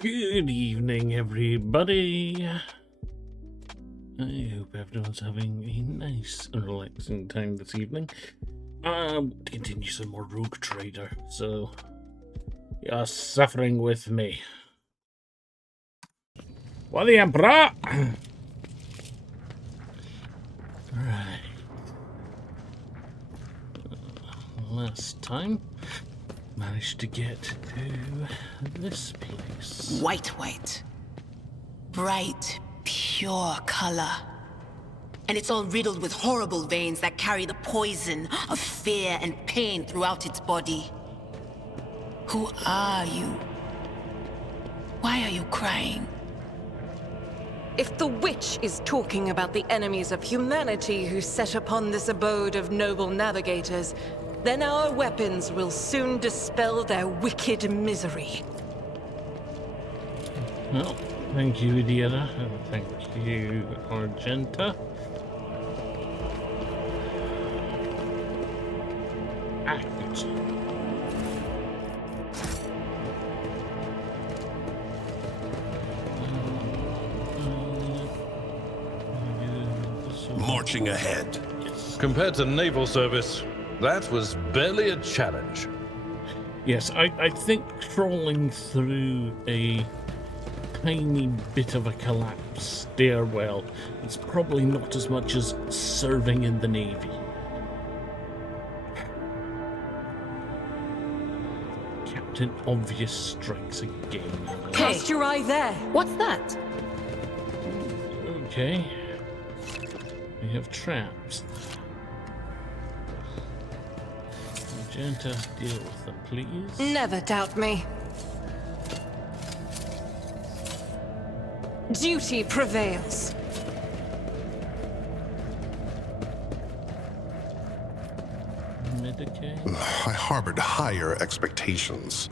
Good evening, everybody. I hope everyone's having a nice and relaxing time this evening. To continue some more Rogue Trader, so you're suffering with me. For the Emperor! Right. Last time, managed to get to this place. White. Bright, pure color. And it's all riddled with horrible veins that carry the poison of fear and pain throughout its body. Who are you? Why are you crying? If the witch is talking about the enemies of humanity who set upon this abode of noble navigators, then our weapons will soon dispel their wicked misery. Well, thank you, Diana, and thank you, Argenta. Act. Marching ahead. Compared to naval service, that was barely a challenge. Yes, I think crawling through a tiny bit of a collapsed stairwell is probably not as much as serving in the Navy. Captain Obvious strikes again. Cast your eye there. What's that? Okay. We have traps. Magenta, deal with them, please. Never doubt me. Duty prevails. Medicaid. I harbored higher expectations.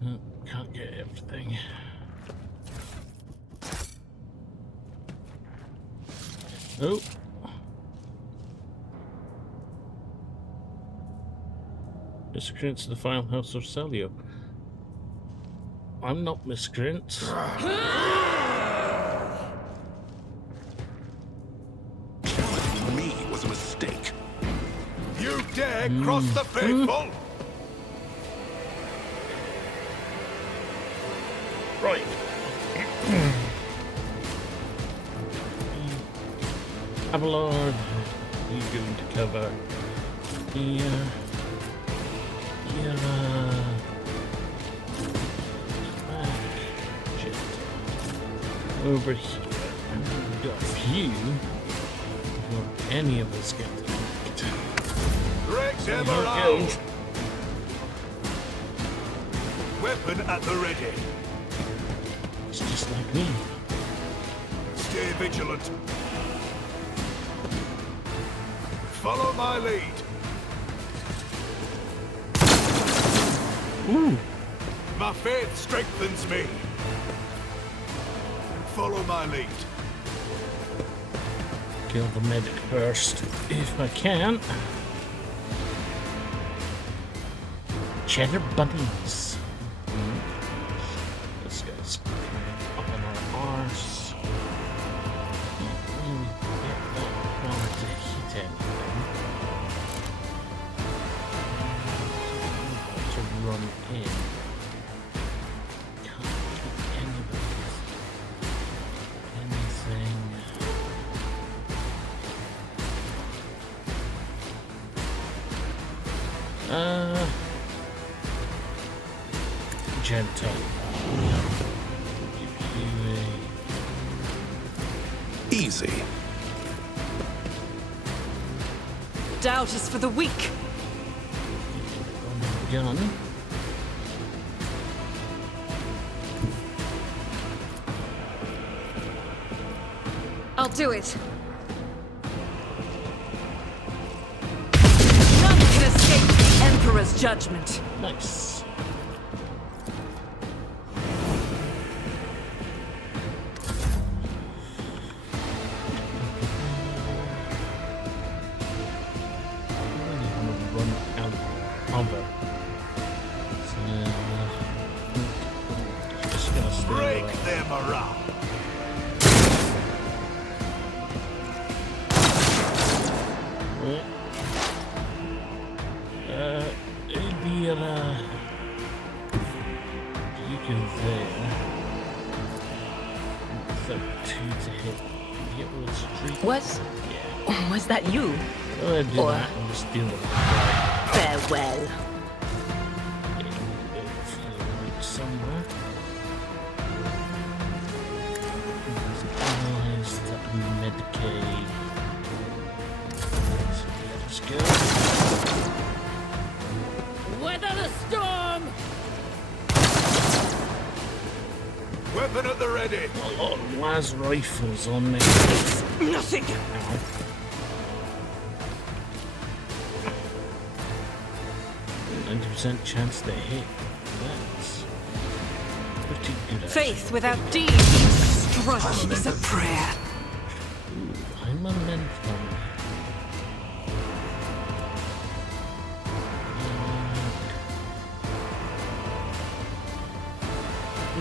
Can't get everything. Oh. Miscreants to the File House of Celio. I'm not miscreants. Challenging me was a mistake. You dare cross the faithful? Right. Abelard, you go into cover. Here. Here. Back. Shit. Over here. We've got a few before any of us get attacked. Greg's Here Emerald! goes. Weapon at the ready. It's just like me. Stay vigilant. Follow my lead. Ooh. My faith strengthens me. Follow my lead. Kill the medic first, if I can. Cheddar bunnies. This guy's up on our arse. Can't really get that far to hit anything. To run in. Can't hit anybody. Anything. Magenta. Give you Easy. Doubt is for the weak. a gun. I'll do it. None can escape the Emperor's judgment. Nice. Run out of cover. So street. Was Yeah. was that you? I'll do Or- that and just deal with the guy. Farewell. Yeah, we'll go forward somewhere. Analyze the Medicaid. Let's go. Weather the storm! Weapon at the ready. A lot of las rifles on there. Nothing! Ow. 90% chance to hit. That's pretty good. Actually. Faith without deeds. Strike is a prayer. Ooh, I'm a mental.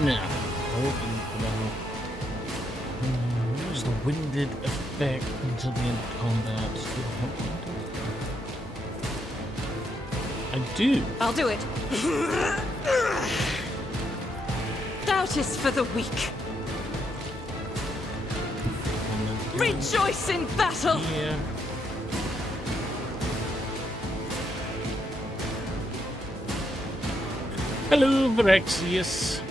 No. Use the winded effect until the end of combat. Still have winded? I do. I'll do it. Doubt is for the weak. And then Rejoice in battle! here. Hello, Verexius.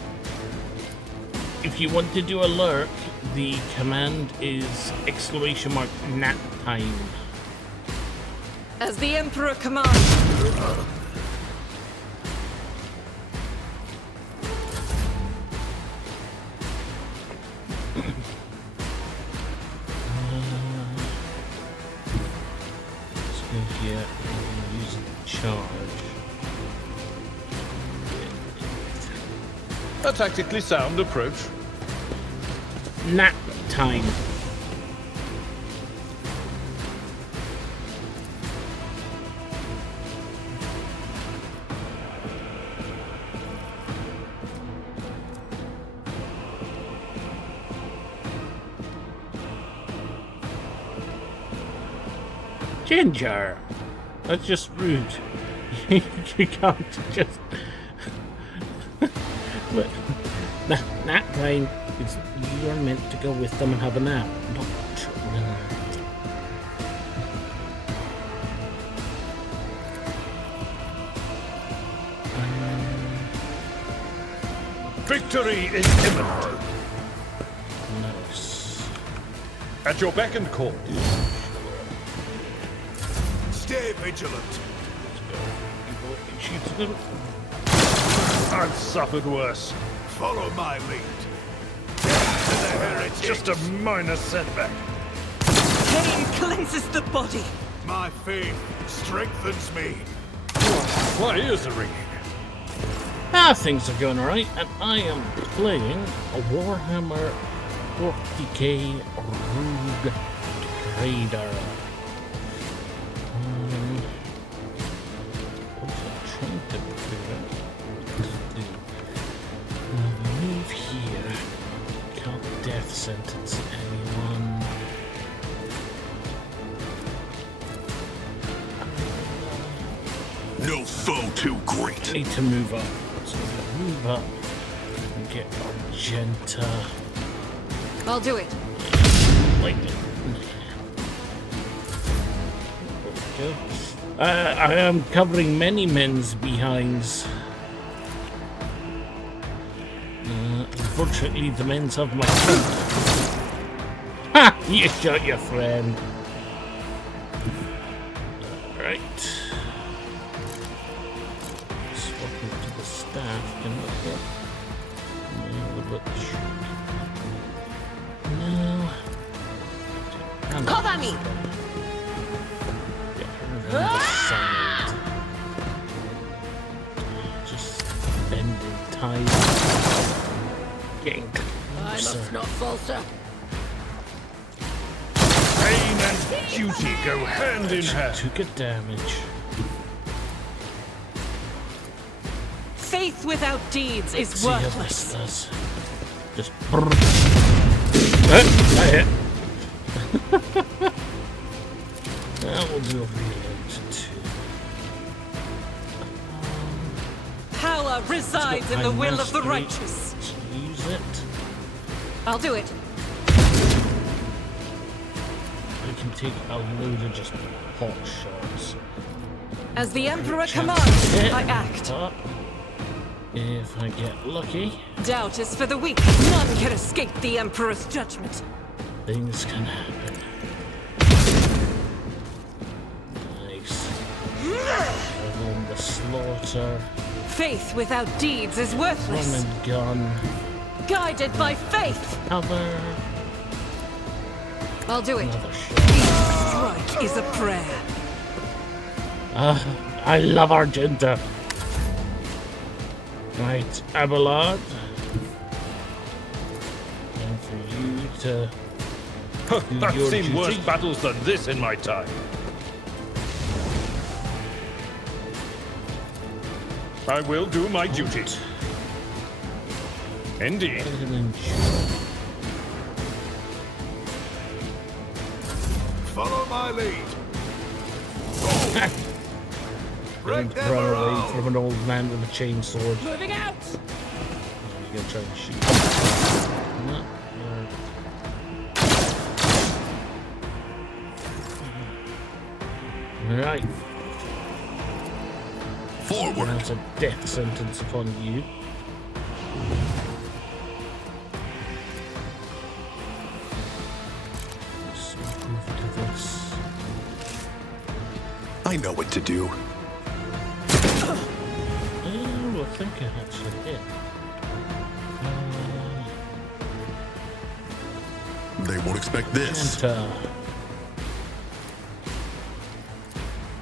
If you want to do a lurk, the command is !nap time. As the Emperor commands. Let's go here and use the charge. A tactically sound approach. Nap time. Ginger! That's just rude. You can't just... But nap time is you're meant to go with them and have a nap. Not Victory is imminent. nice. At your beck and call. Stay vigilant. Shoot them. I've suffered worse. Follow my lead. Death to the heretics. Just a minor setback. Pain cleanses the body. My faith strengthens me. My ears are ringing. Things are going alright, and I am playing a Warhammer 40k Rogue Trader. What was I trying to figure out what to do? Move here. Can't death sentence anyone. No foe too great. Need to move up. So we'll move up and get Argenta. I'll do it. Like there we go. I am covering many men's behinds. Unfortunately, the men's have my foot. Ha! You shot your friend. Right. Swapping to the staff. Can I get? No, what about the shirt? No. And Cover me! get her on the side. Just spending time getting I closer. must not falter. Pain and duty go hand in hand. Took a damage. Faith without deeds is See how this worthless. does. Just brrr. That hit. That will do a reload too. Power resides in High the will of the mastery. righteous. Let's use it. I'll do it. I can take a load of just pot shots. As the Emperor commands, I act. Up. If I get lucky, Doubt is for the weak. None can escape the Emperor's judgment. things can happen. Nice. And the slaughter. Faith without deeds is worthless. Run and gun. Guided by faith, Cover. I'll do it. Another shot. Each strike is a prayer. I love Argenta. Right, Abelard. And for you to do I've your seen duty. worse battles than this in my time. I will do my duty. Indeed. Follow my lead. Break Don't them run away around. from an old man with a chainsaw. Moving out! You're gonna try and shoot. No, no. Right. Forward. That's a death sentence upon you. Swap over to this. I know what to do. Oh, I think I actually hit. They won't expect this. Enter.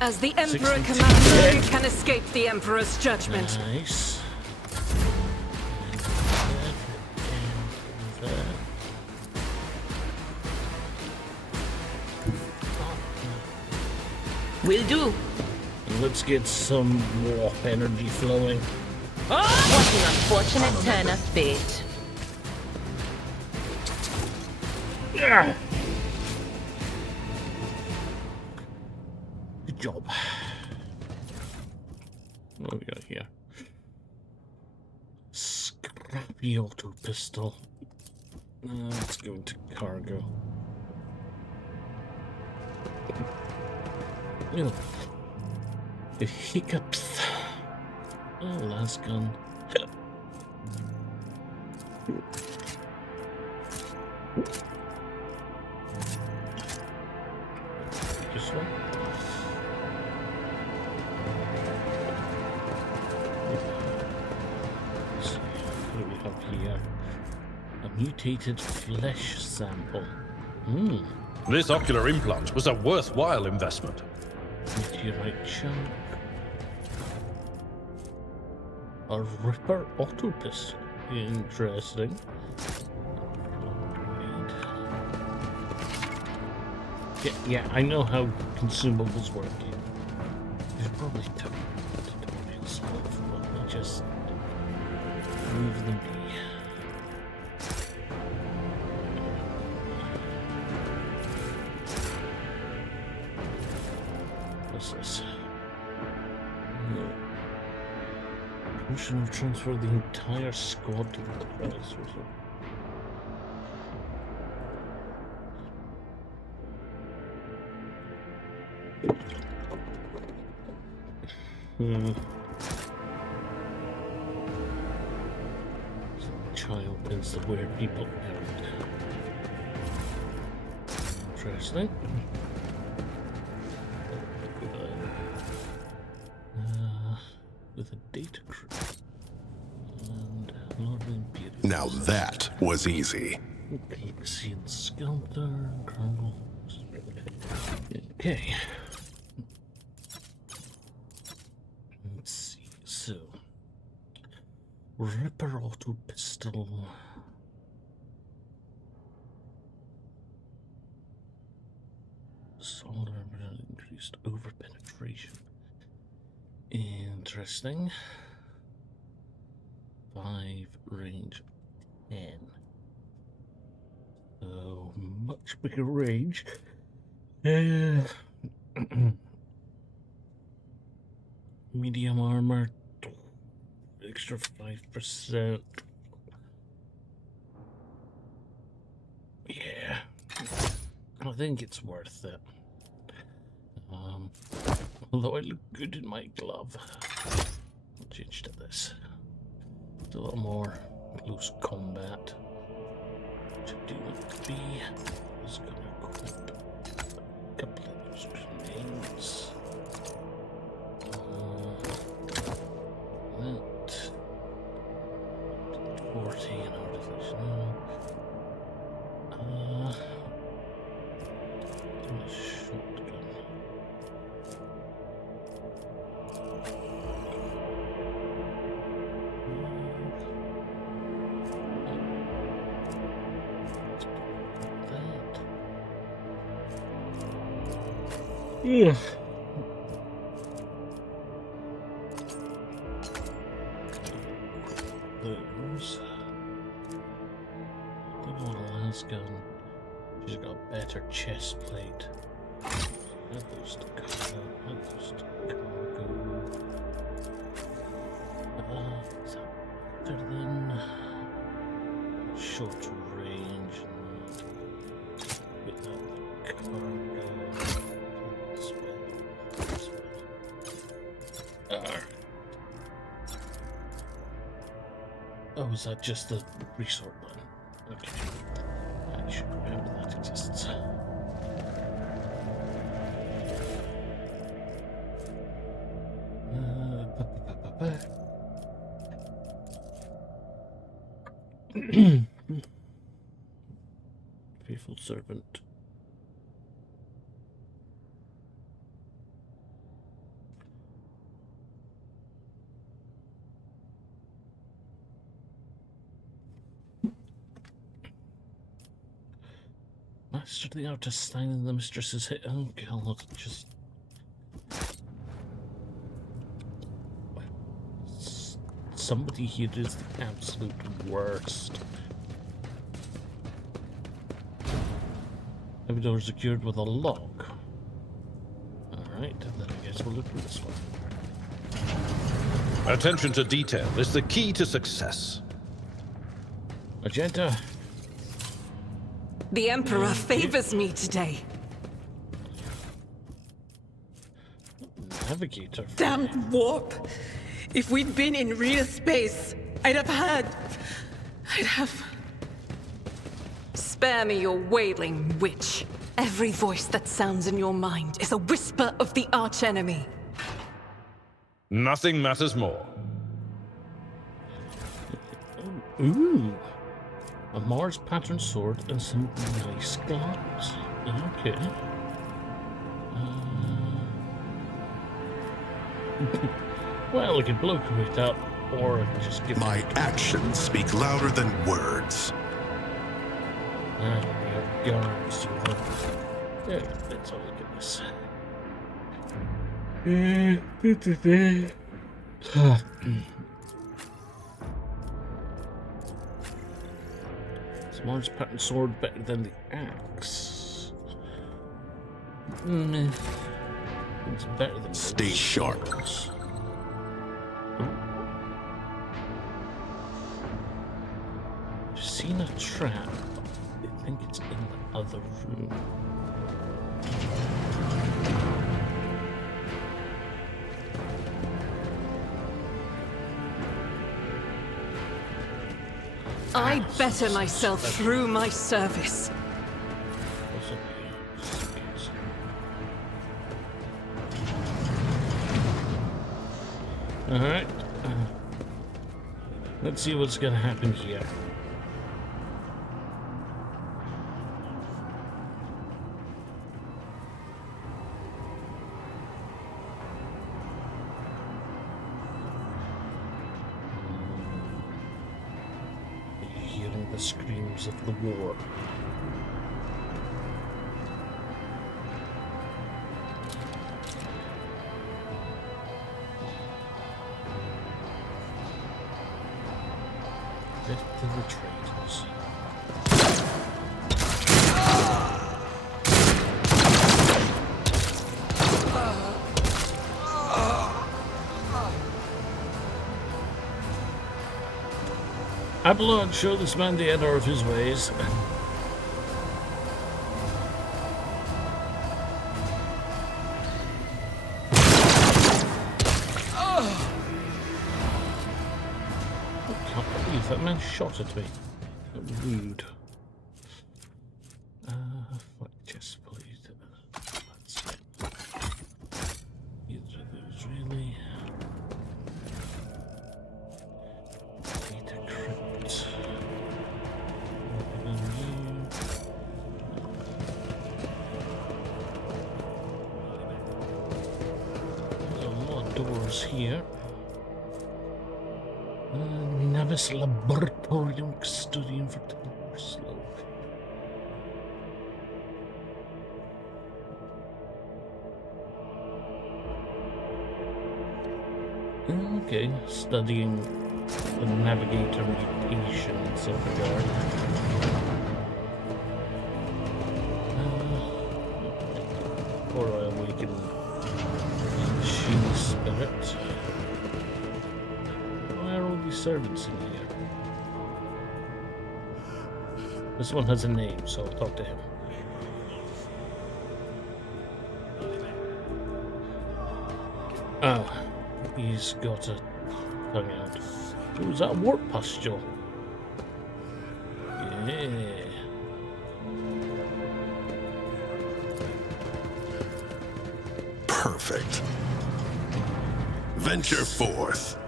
As the Emperor 62. commands, none can escape the Emperor's judgment. Nice. Will do. Let's get some warp energy flowing. What an unfortunate turn of fate. Yeah. Good job. What do we got here? Scrappy auto pistol. Let's go into cargo. Ew. The hiccups. Oh, last gun. This one. Let's see, what do we have here? A mutated flesh sample. This ocular implant was a worthwhile investment. Meteorite chunk. A Ripper Autopus. Interesting. Yeah, I know how consumables work. There's probably tutorials, but let me just move them be. What's this? Potion will transfer the entire squad to the place or something. Child tends to wear people out. Interesting. With a data crew. And a lot of imperial. Now that was easy. Galaxy and Skelter, Colonel. Okay. Let's see. So, Ripper Auto Pistol. Solar increased over penetration. Interesting. 5 range 10. So much bigger range. Medium armor, extra 5%. Yeah. I think it's worth it. Although I look good in my glove. I'll change to this. It's a little more close combat. Which I do want to be. I was going to equip a couple of those grenades. That. 40 and artificial. Shotgun. Yeah. Those. Don't want a last gun. She's got a better chest plate. Add those to cargo. Add those to cargo. Is that better than short range? Put that in the cargo. Oh, is that just the resort one? Okay. I should remember that exists. Faithful servant. Master of the art of styling the mistress's hit. Oh god, just. Somebody here is the absolute worst. Every door is secured with a lock. Alright, then I guess we'll look at this one. Attention to detail is the key to success. Magenta. The Emperor favors me today. Navigator. Damned warp! If we'd been in real space, I'd have... Spare me your wailing, witch. Every voice that sounds in your mind is a whisper of the archenemy. Nothing matters more. Ooh. A Mars pattern sword and some nice gloves. Okay. Well, we could blow it up, or just give My actions speak louder than words. we have guards. Yeah, let's have a look at this. Is Mars pattern sword better than the axe? It's better than Stay those sharp. swords. I've seen a trap. I think it's in the other room. I better myself through my service. Alright. Let's see what's gonna happen here. Hearing the screams of the war. Death to the traitors. Abelard, show this man the error of his ways. that man shot at me. Rude. What chest plate? That's it. Either of those really. Data crypt. Nothing on you. There's a lot of doors here. Navis Laboratorium Custodian for Slow. Okay, studying the navigator mutations of the guard. Or I awaken machine spirit. Why are all these servants in here? This one has a name, so I'll talk to him. Ah, he's got a tongue out. Ooh, is that a warp pustule? Yeah. Perfect. Venture forth.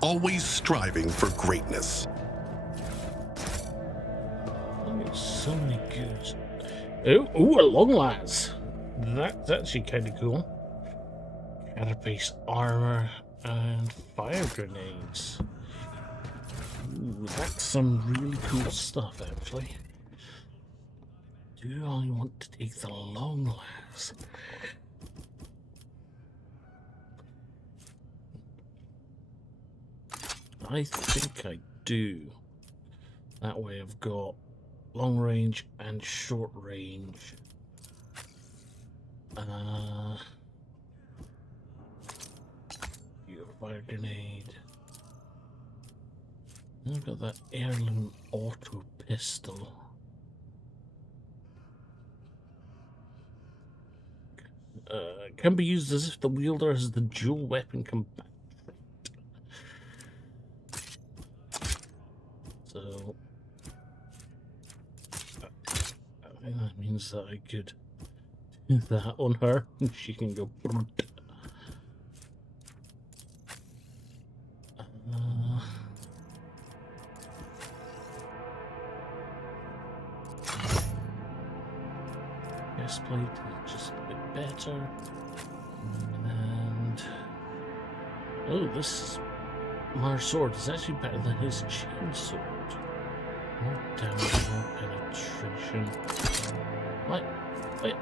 Always striving for greatness. Oh, so many goods. Oh, a long lance. That's actually kind of cool. Carapace armor and fire grenades. Ooh, that's some really cool stuff, actually. Do I want to take the long lance? I think I do. That way I've got long range and short range. Your fire grenade. I've got that heirloom auto pistol. Can be used as if the wielder has the dual weapon combat trait. So I think that means that I could do that on her and she can go. Chest plate is just a bit better. And oh, this Mars sword is actually better than his chain sword. More damage, more penetration. What? Wait.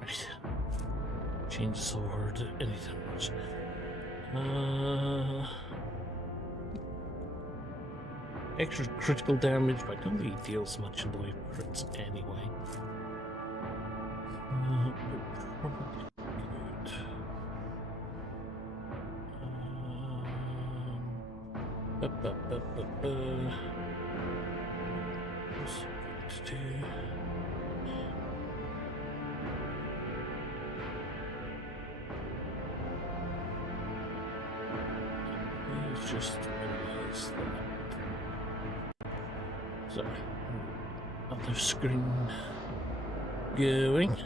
Right. Chain sword, anything much. Extra critical damage, but I don't think he deals much in the way of crits anyway. Probably good. What's it to do? Let's just minimize that. So, other screen going.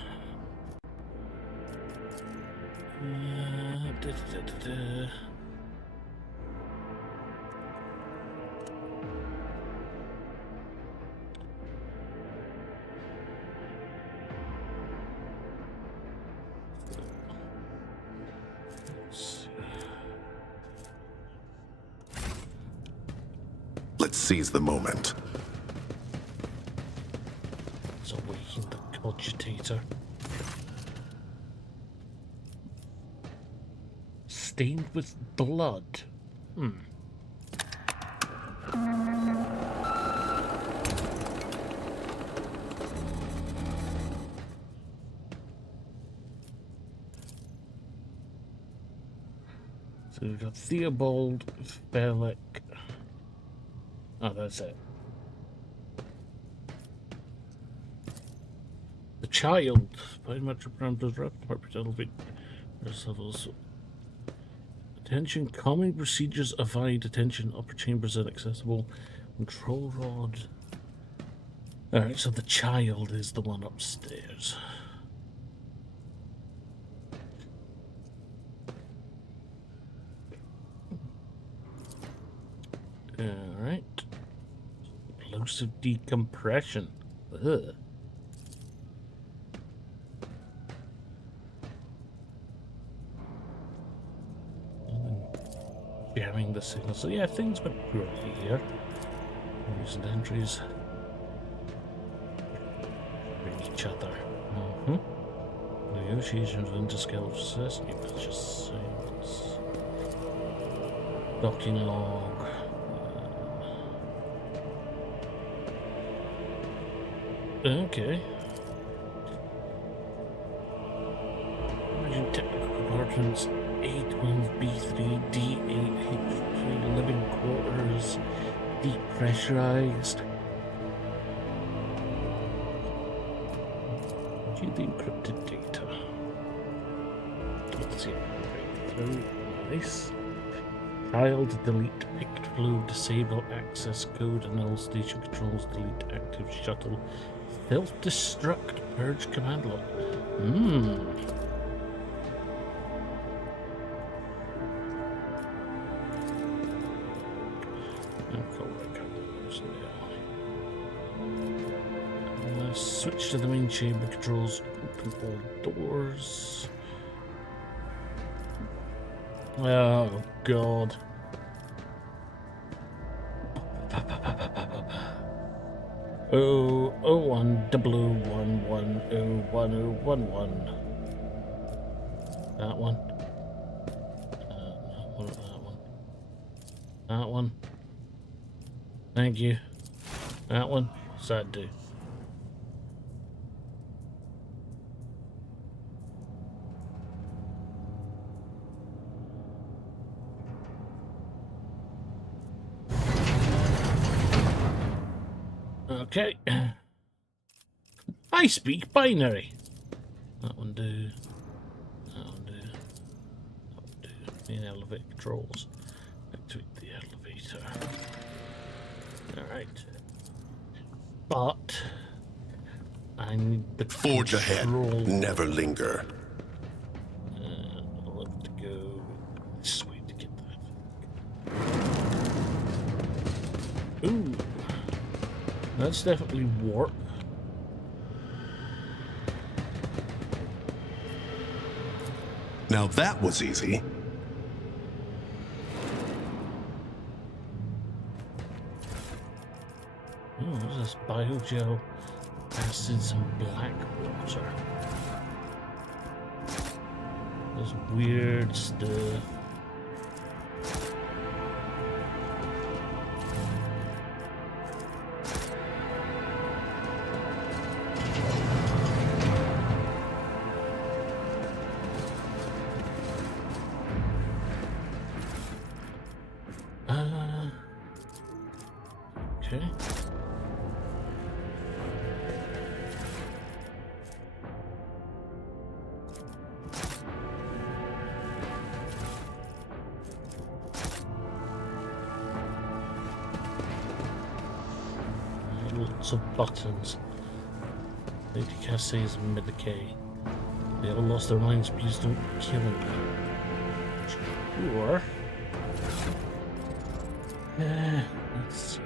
Let's seize the moment. Let's awaken the cogitator. Stained with blood. So we've got Theobald, Felix. Oh, that's it. The child. Find metro parameters rapid to elevate stress levels. Attention, calming procedures avoid attention. Upper chambers inaccessible. Control rod. Alright, so the child is the one upstairs. Alright. Explosive decompression. Ugh. Jamming the signal. So yeah, things went poorly here. Recent entries. Each other. Negotiations with interscale success. New purchase sales. Docking log. Okay. Emerging technical compartments. A12B3 D8H3 living quarters. Depressurized. View the encrypted data. Let's see. Breakthrough. Nice. Child delete picked flow, disable access code, annul station controls, delete active shuttle, self-destruct, purge command log. Switch to the main chamber controls, open all doors. Oh god. Oh, 01 0011 01011. That one. What about that one? That one. Thank you. That one. What's that do? Okay. I speak binary. That one do. That one do. That one do. Main elevator controls. Activate the elevator. Alright. But I need the Forge ahead. control. Never linger. I'll have to go this way to get that. Ooh. That's definitely warp. Now that was easy. Oh, what's this? Biogel, acids, and black water. There's weird stuff. Okay. Lots of buttons. Lady Cassie's and Medicaid. They all lost their minds, please don't kill them. Sure. Let's see.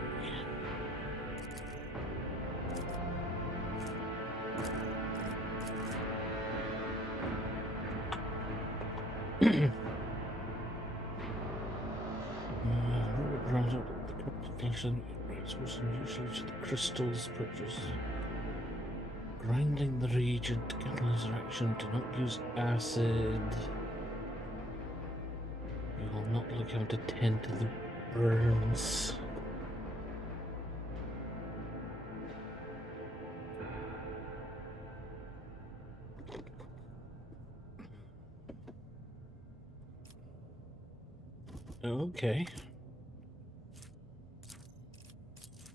Runs out the competition was usually to the crystals purchase. Grinding the reagent to catalyze reaction. Do not use acid. You will not look how to tend to the burns. Okay.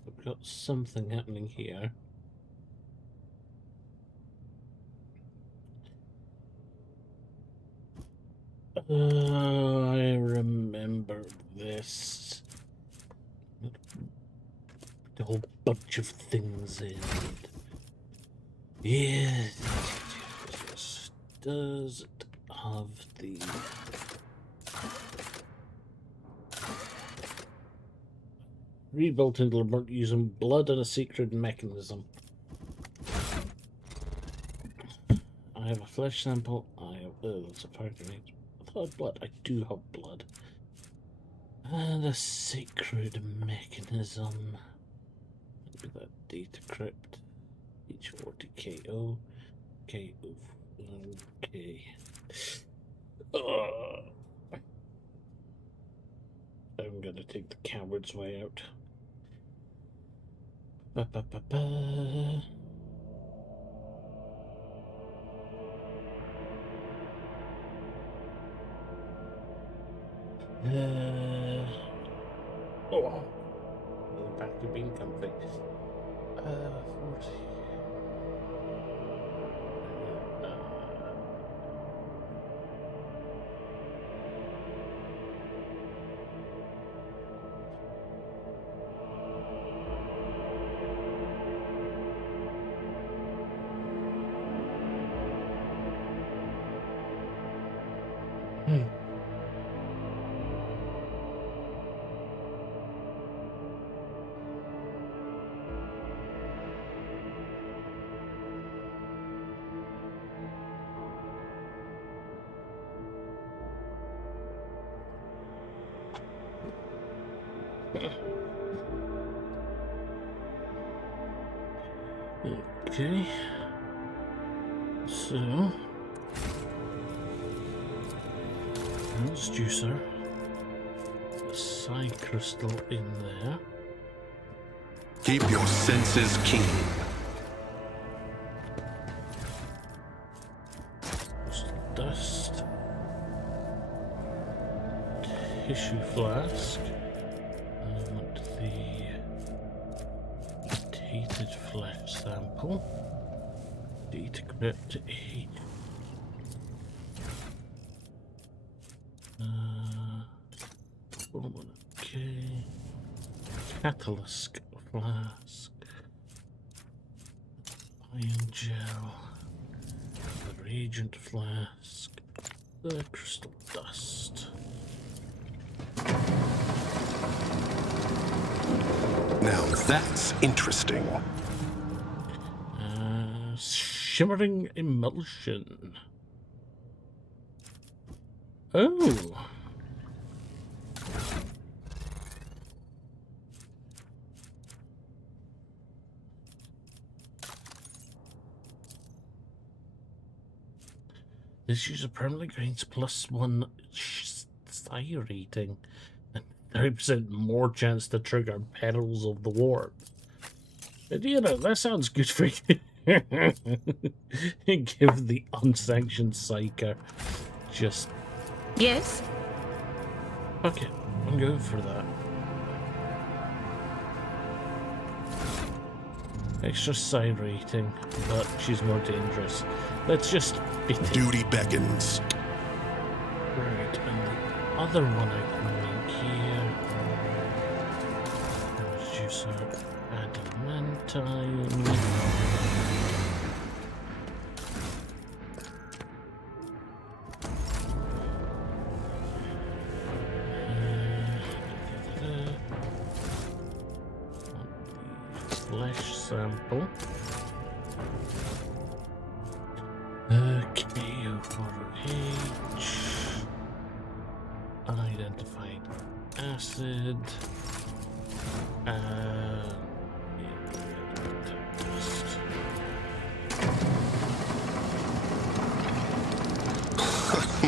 We've got something happening here. I remember this. A whole bunch of things in it. Yes. Does it have the... Rebuilt into Lamont using blood and a secret mechanism. I have a flesh sample. I have... Oh, that's a part of me. I thought I had blood. I do have blood. And a sacred mechanism. Look at that data crypt. H40 KO. KO. Okay. I'm gonna take the coward's way out. Ba, ba, ba, ba. Oh, the back of being comfy. 40. Okay, so transducer, the psi crystal in there. Keep your senses keen. Dust, tissue flask. I want the mutated flesh sample. Data crypt 8. Okay. Catalyst flask. Ion gel. The reagent flask. The crystal dust. Now that's interesting. Shimmering emulsion. Oh. This user permanently gains +1 psi rating and 30% more chance to trigger Perils of the Warp. And, you know, that sounds good for you. Give the unsanctioned psyker just... Yes? Okay, I'm going for that. Extra psi rating, but she's more dangerous. Let's just beat it. Duty beckons. Right, and the other one I can make here. Reducer adamantine. Flesh sample. KO4H. Unidentified acid. Dust.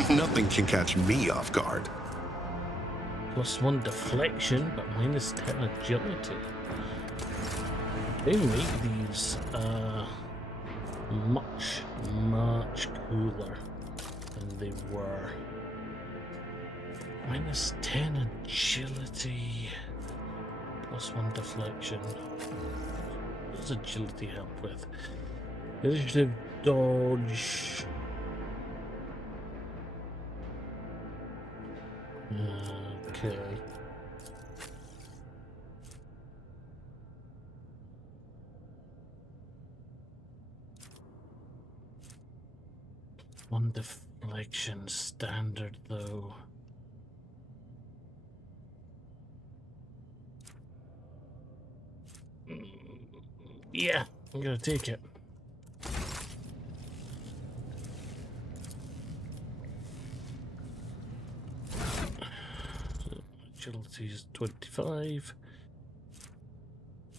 Nothing can catch me off guard. +1 deflection, but -10 agility. They make these much cooler than they were. -10 agility, +1 deflection. What does agility help with? Initiative, dodge. Okay. One deflection standard, though. Yeah, I'm gonna take it. So, agility is 25.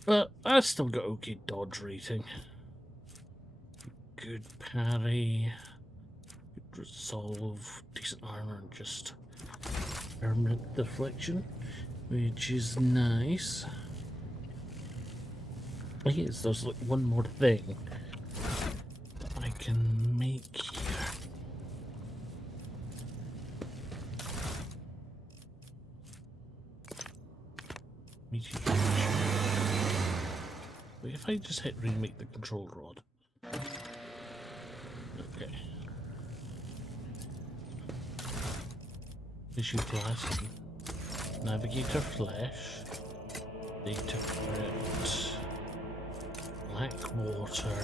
But I've still got okay dodge rating. Good parry. Good resolve. Decent armor and just permanent deflection, which is nice. I guess there's like one more thing I can make here. Wait, if I just hit remake the control rod. Okay. Issue class. Navigator flesh. Data crypt. Black water.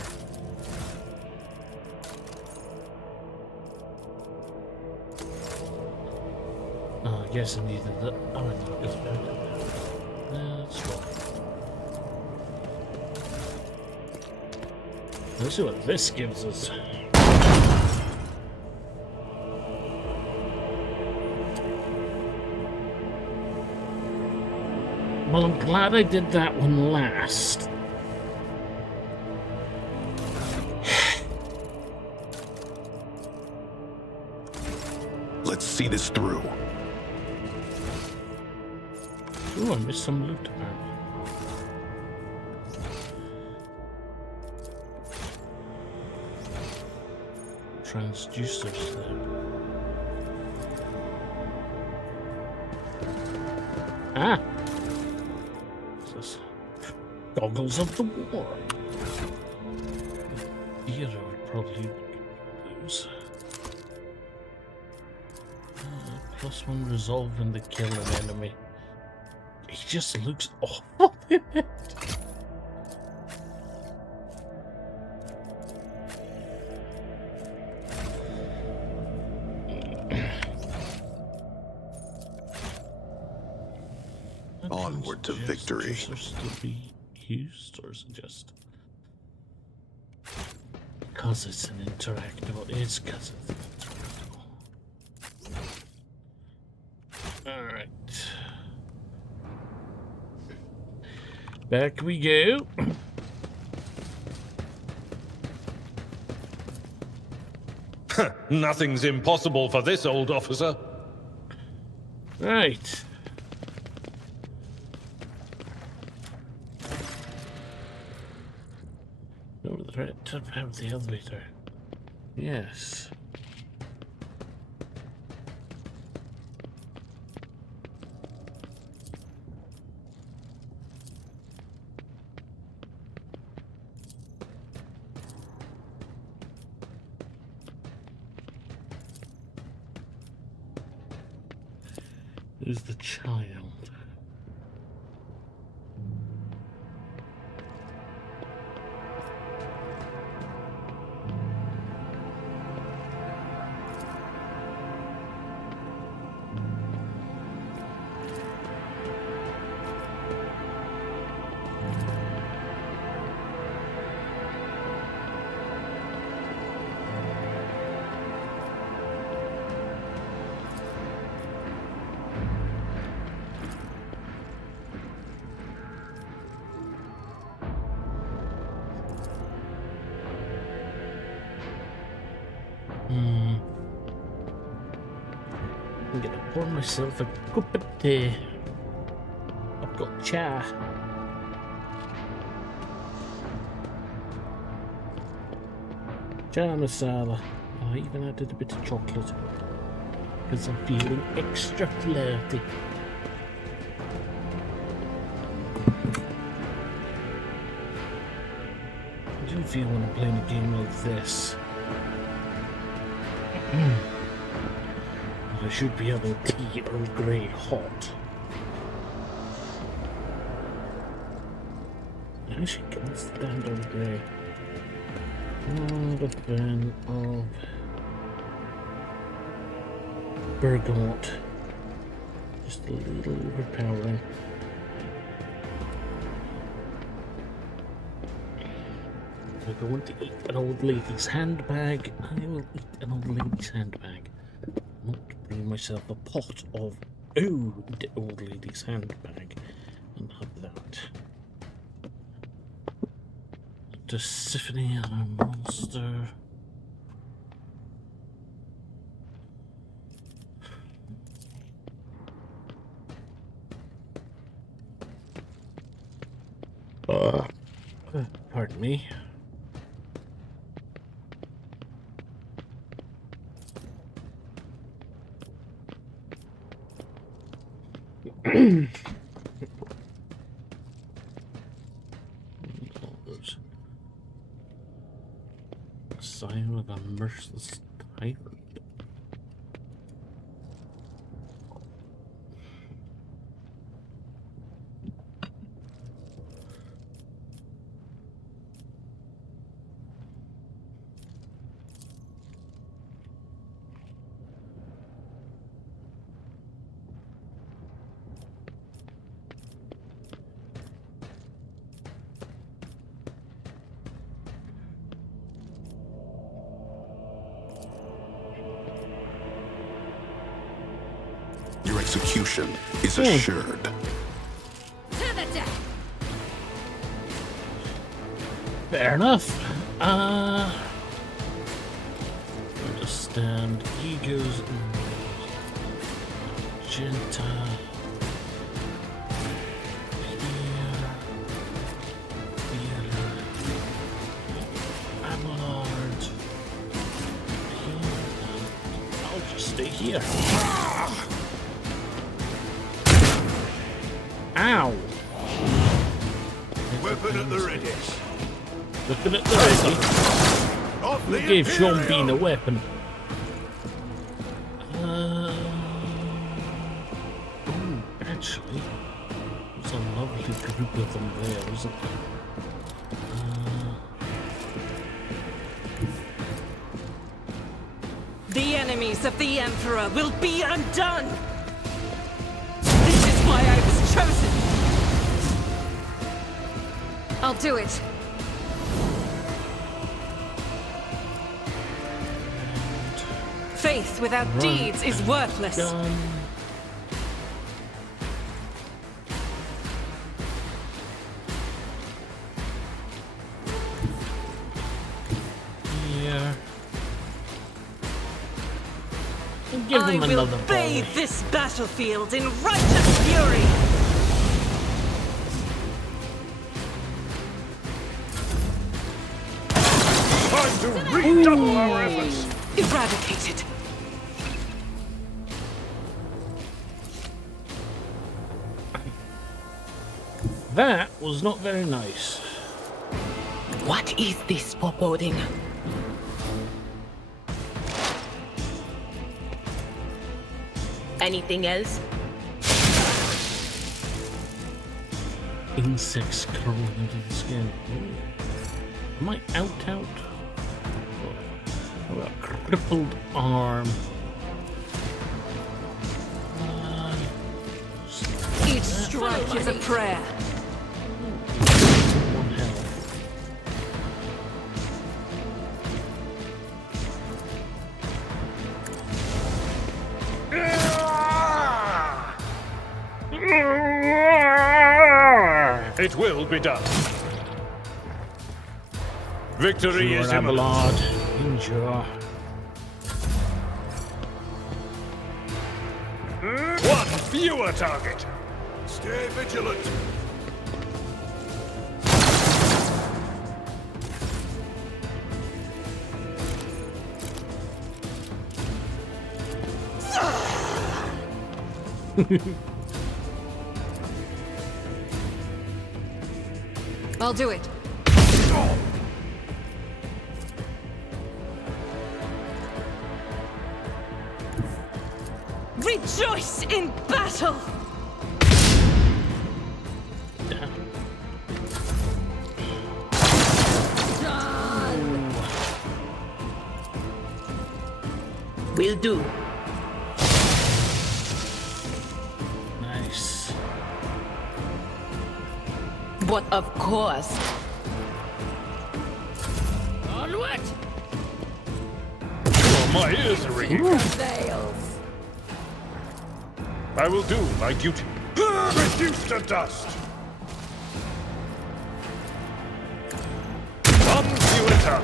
Oh, I guess I needed that. Oh, I know it's better. That's fine. Let's see what this gives us. Well, I'm glad I did that one last. Let's see this through. Ooh, I missed some loot apparently. Transducers there. Ah! What's this? Goggles of the war. Here I would probably lose. +1 resolve when they kill an enemy. He just looks awful in it. Onward to victory. To be used, or is it just because it's an interactable? It's because it's interactable. All right, back we go. Nothing's impossible for this old officer. Right. Over the threat to have the elevator. Yes. Who's the child? I'm gonna pour myself a cup of tea. I've got cha. Cha masala. Oh, I even added a bit of chocolate because I'm feeling extra flirty. I do feel when I'm playing a game like this. I I should be having tea Earl Grey hot. I actually can stand Earl Grey. Not a fan of bergamot. Just a little overpowering. If I want to eat an old lady's handbag, I will eat an old lady's handbag. Not bring myself a pot of old lady's handbag and have that. Persephone and a monster. Pardon me. Sign of a merciless tyrant. Your execution is assured. To the death! Fair enough. Understand egos and Magenta. Abelard. Here. I'll just stay here. Ow! Weapon at the ready. Looking at the ready. Of Who the gave Sean Imperial. Bean a weapon? Actually, there's a lovely group of them there, isn't there? The enemies of the Emperor will be undone! This is why I was chosen! I'll do it. Faith without deeds is worthless. Gun. Here. And give I them will another bathe volley. this battlefield in righteous fury! Time to redouble our efforts. Eradicated. That was not very nice. What is this foreboding? Anything else? Insects crawling into the skin. Am I out? Oh, a crippled arm. Each strike is a prayer. One health. It will be done. Victory Sure, is imminent. Abelard. Endure. One fewer target. Stay vigilant. I'll do it. Rejoice in battle! Will do. Nice. But of course. Onward! Oh, my ears are ringing. Sails! I will do my duty. Reduce to dust! Computer!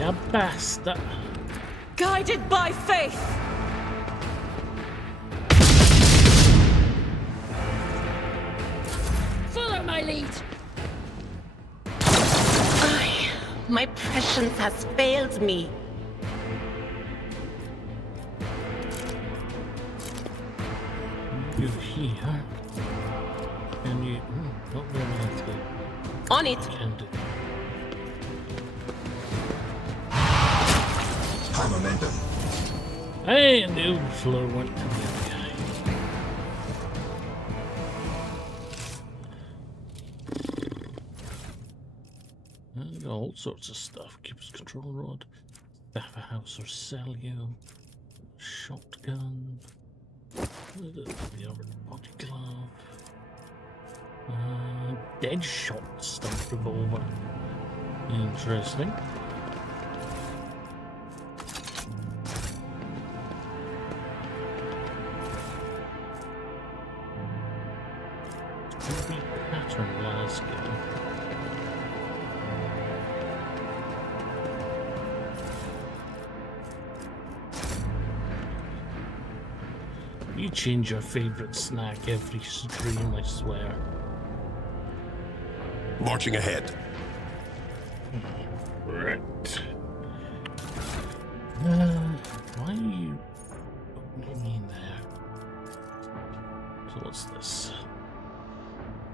Ya basta. Guided by faith! Follow my lead! My prescience has failed me. You here? Can you? Not very likely. On it. Can do. High momentum. Hey, and the overflow went to the other guy. And all sorts of stuff. Keeper's control rod, staff a house or sell you, shotgun, the other body glove, dead shot stuff revolver. Interesting. Pattern last game. You change your favorite snack every stream, I swear. Marching ahead. Right. Why are you opening me in there? So what's this?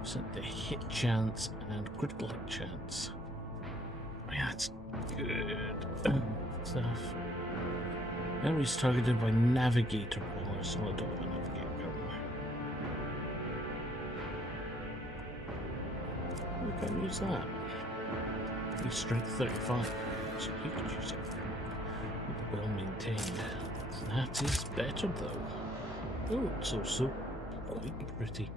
Set the hit chance and critical hit chance. Oh, yeah, that's good stuff. Enemies targeted by navigator power, so I don't have a navigator currently. We can use that. He's strength 35, so he could use it. Well maintained. That is better though. Oh, it's also quite pretty.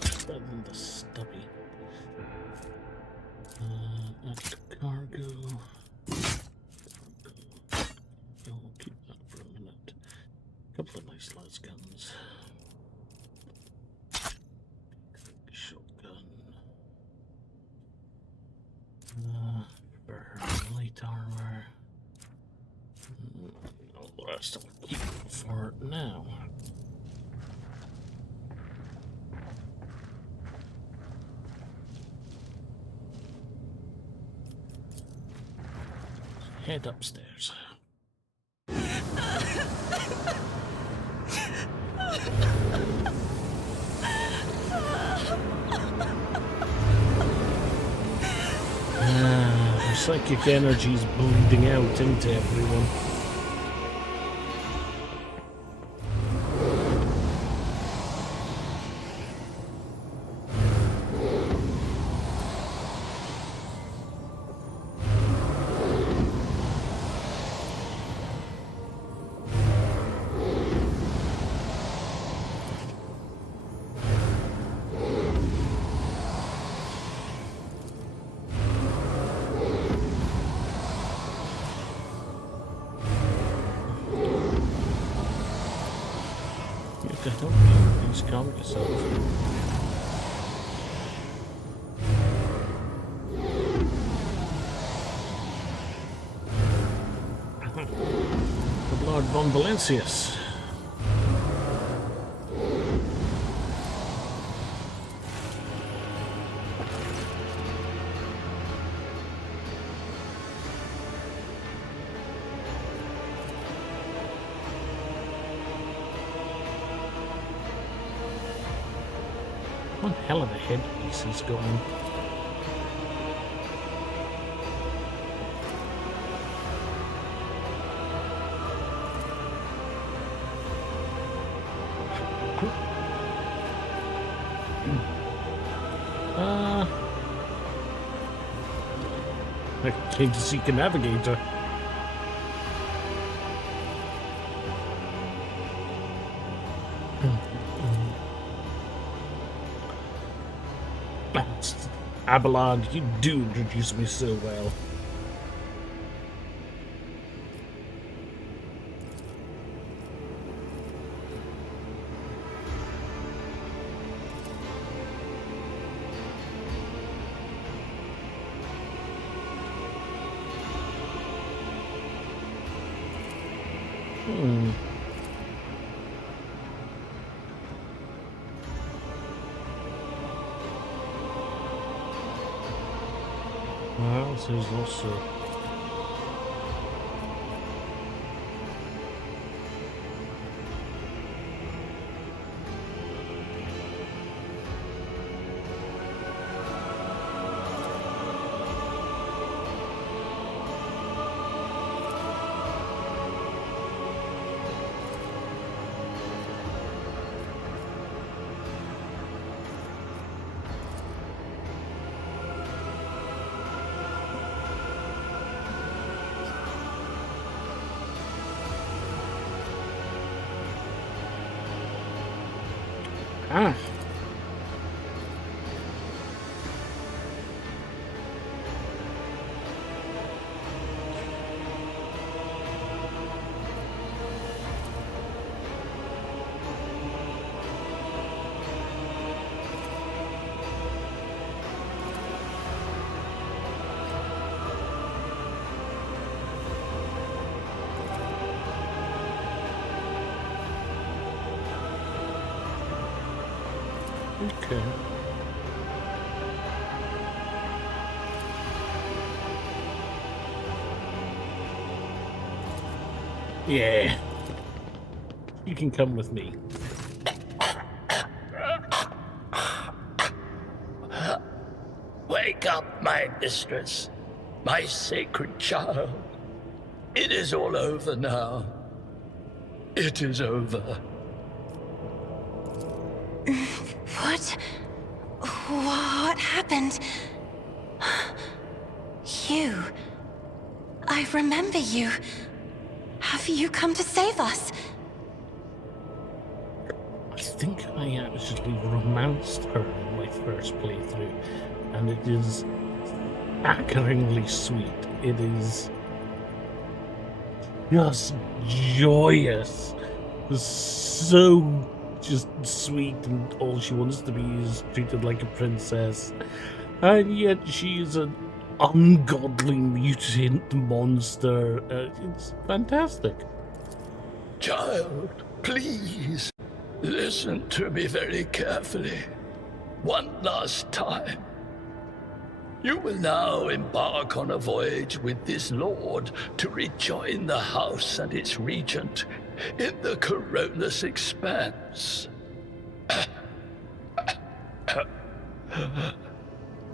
Better than the stubby. Add cargo. I'll keep that for a minute. Couple of nice las guns. Shotgun. For light armor. All the rest I'll keep for now. Head upstairs. Her psychic energy's bleeding out into everyone. Please calm yourself. The Lord von Valencius. One hell of a headpiece he's got on. I came to seek a navigator. Abelard, you do introduce me so well. Well, there's also... Ah. Okay. Yeah. You can come with me. Wake up, my mistress, my sacred child. It is all over now. It is over. What happened? You. I remember you. Have you come to save us? I think I actually romanced her in my first playthrough, and it is accaringly sweet. It is just joyous. So just sweet, and all she wants to be is treated like a princess. And yet she is an ungodly mutant monster. It's fantastic. Child, please, listen to me very carefully. One last time. You will now embark on a voyage with this lord to rejoin the house and its regent in the Coronus Expanse.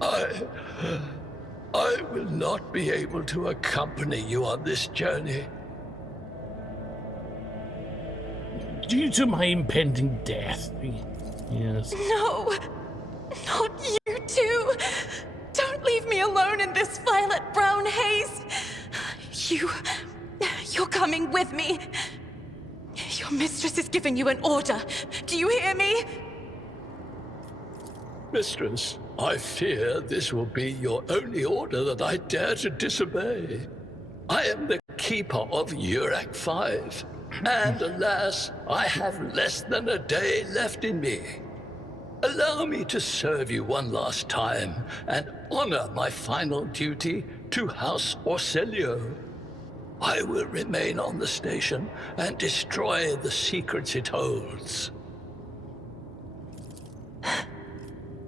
I will not be able to accompany you on this journey. Due to my impending death. Yes. No! Not you too! Don't leave me alone in this violet-brown haze! You're coming with me! Your mistress is giving you an order. Do you hear me? Mistress, I fear this will be your only order that I dare to disobey. I am the keeper of Urak 5, and alas, I have less than a day left in me. Allow me to serve you one last time and honor my final duty to House Orselio. I will remain on the station and destroy the secrets it holds.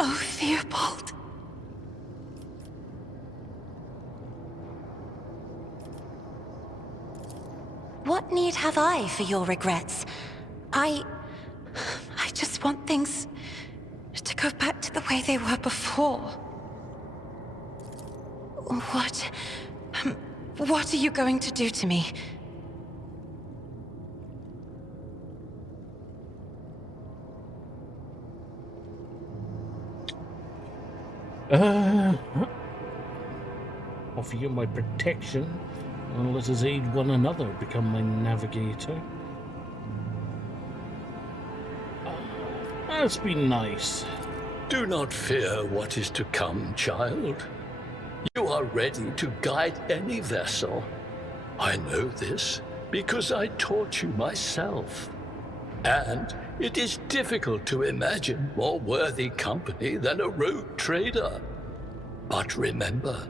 Oh, Theobald. What need have I for your regrets? I just want things to go back to the way they were before. What are you going to do to me? Offer you my protection, and let us aid one another become my navigator. That's been nice. Do not fear what is to come, child. You are ready to guide any vessel. I know this because I taught you myself. And it is difficult to imagine more worthy company than a rogue trader. But remember,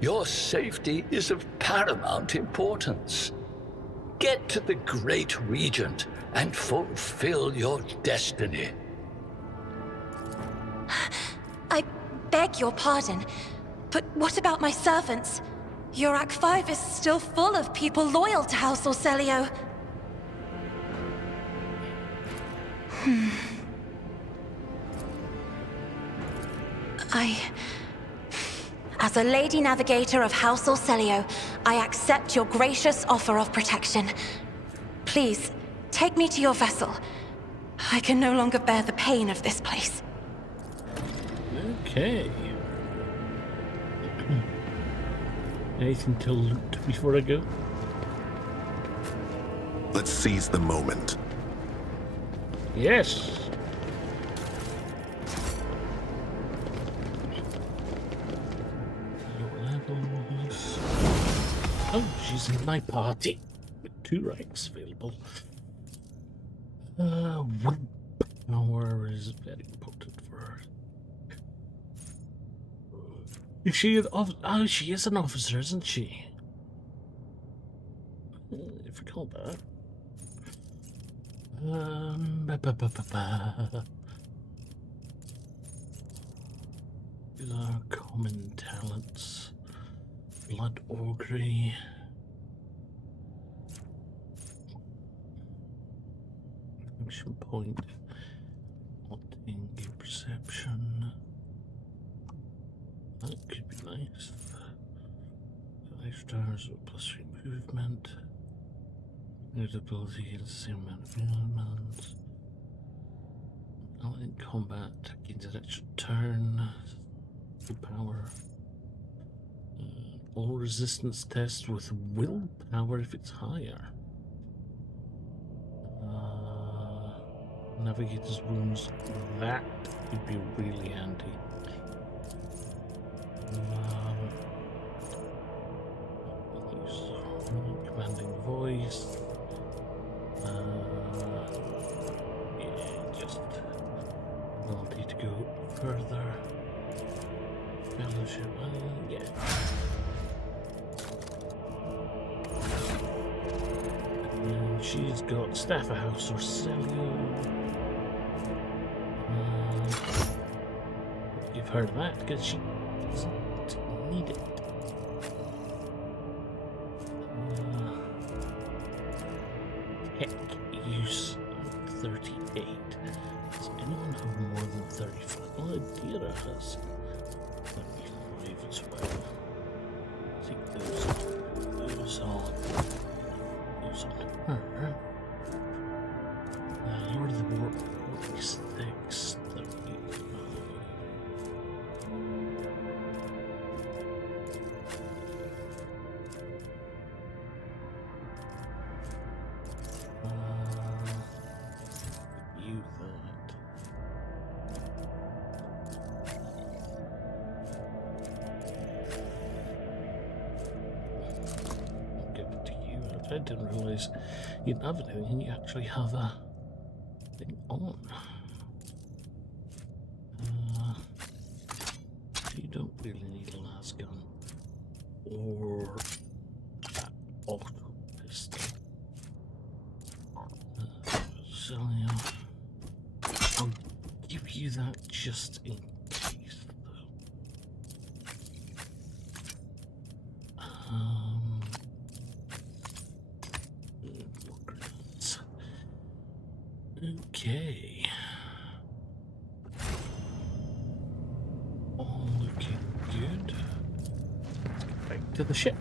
your safety is of paramount importance. Get to the Great Regent and fulfill your destiny. I beg your pardon, but what about my servants? Yurak 5 is still full of people loyal to House Orselio. As a Lady Navigator of House Orselio, I accept your gracious offer of protection. Please, take me to your vessel. I can no longer bear the pain of this place. Okay. Anything to loot before I go? Let's seize the moment. Yes. Low levels. Oh, she's in my party with 2 ranks available. Power is very important for her. Is she an officer? Oh, she is an officer, isn't she? I forgot that. These are common talents. Blood augury. Function point. Opting perception. That could be nice. 5 stars or +3 movement. There's ability in the same amount of movements. In combat, gains an extra turn. Full power. All resistance tests with willpower if it's higher. Navigator's wounds. That would be really handy. Commanding voice. Yeah, just ability to go further. Fellowship, yeah. And she's got Staff of House Orselio. Give her that because she doesn't need it. Tech use 38. Does anyone have more than 35? Well, Adira has 35 as well. I think those on her. Lord of the War 46, 35. You that. I'll give it to you. I didn't realize you didn't have anything and you actually have a thing on. You don't really need a las gun or that auto pistol. I'll give you that just in case, though. More grenades. Okay. back to the ship.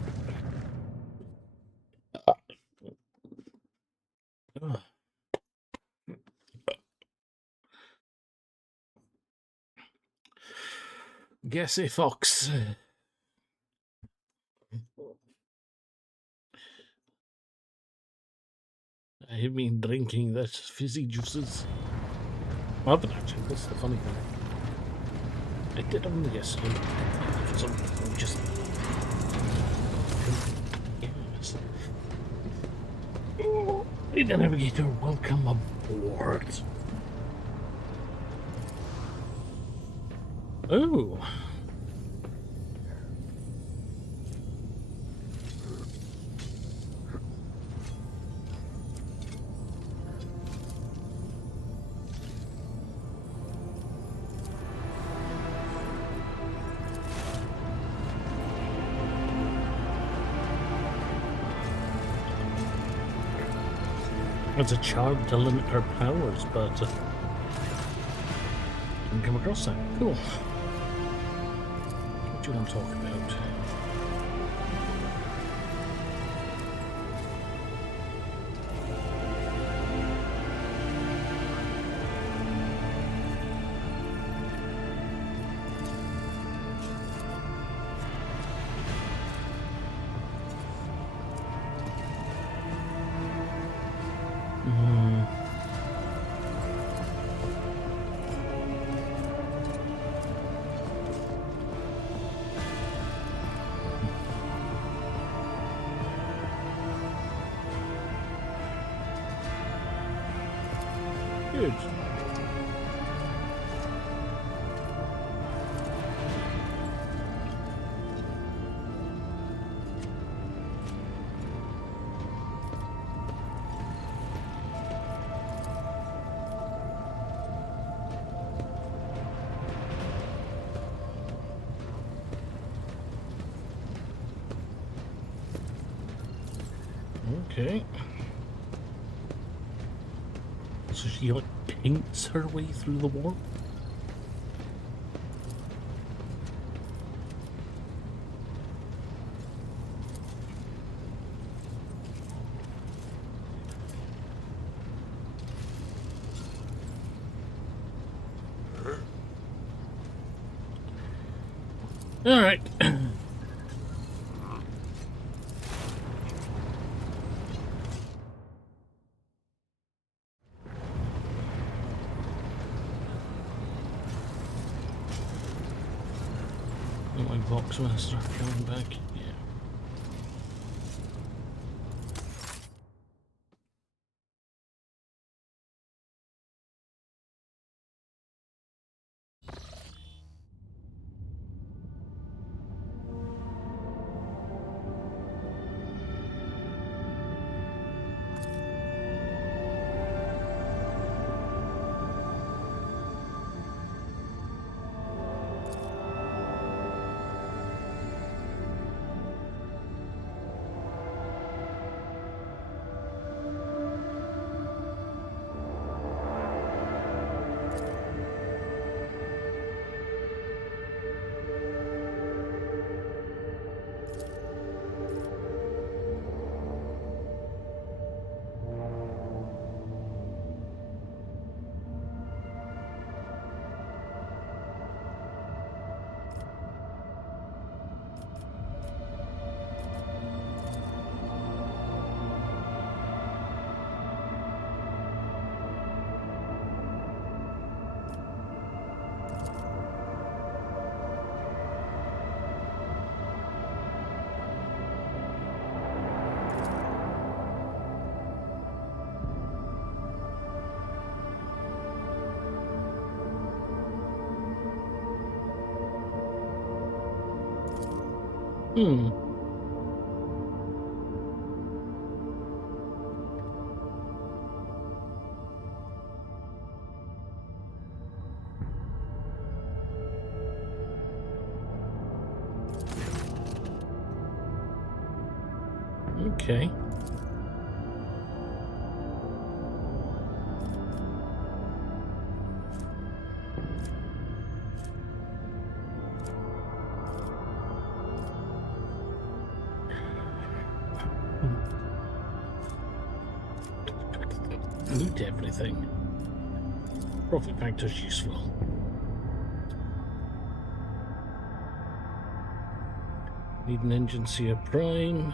Guessy Fox. I have been drinking that fizzy juices. I haven't actually, that's the funny thing. I did on the yesterday. For some reason, just... Yes. Oh, the navigator, welcome aboard. Oh. It's a charm to limit her powers, but didn't come across that. Cool. What do you want to talk about? Good. Okay. So she like paints her way through the warp? All right. My Voxmaster coming back. Yeah. Okay. Loot everything. Profit factor's useful. Need an engine seer prime.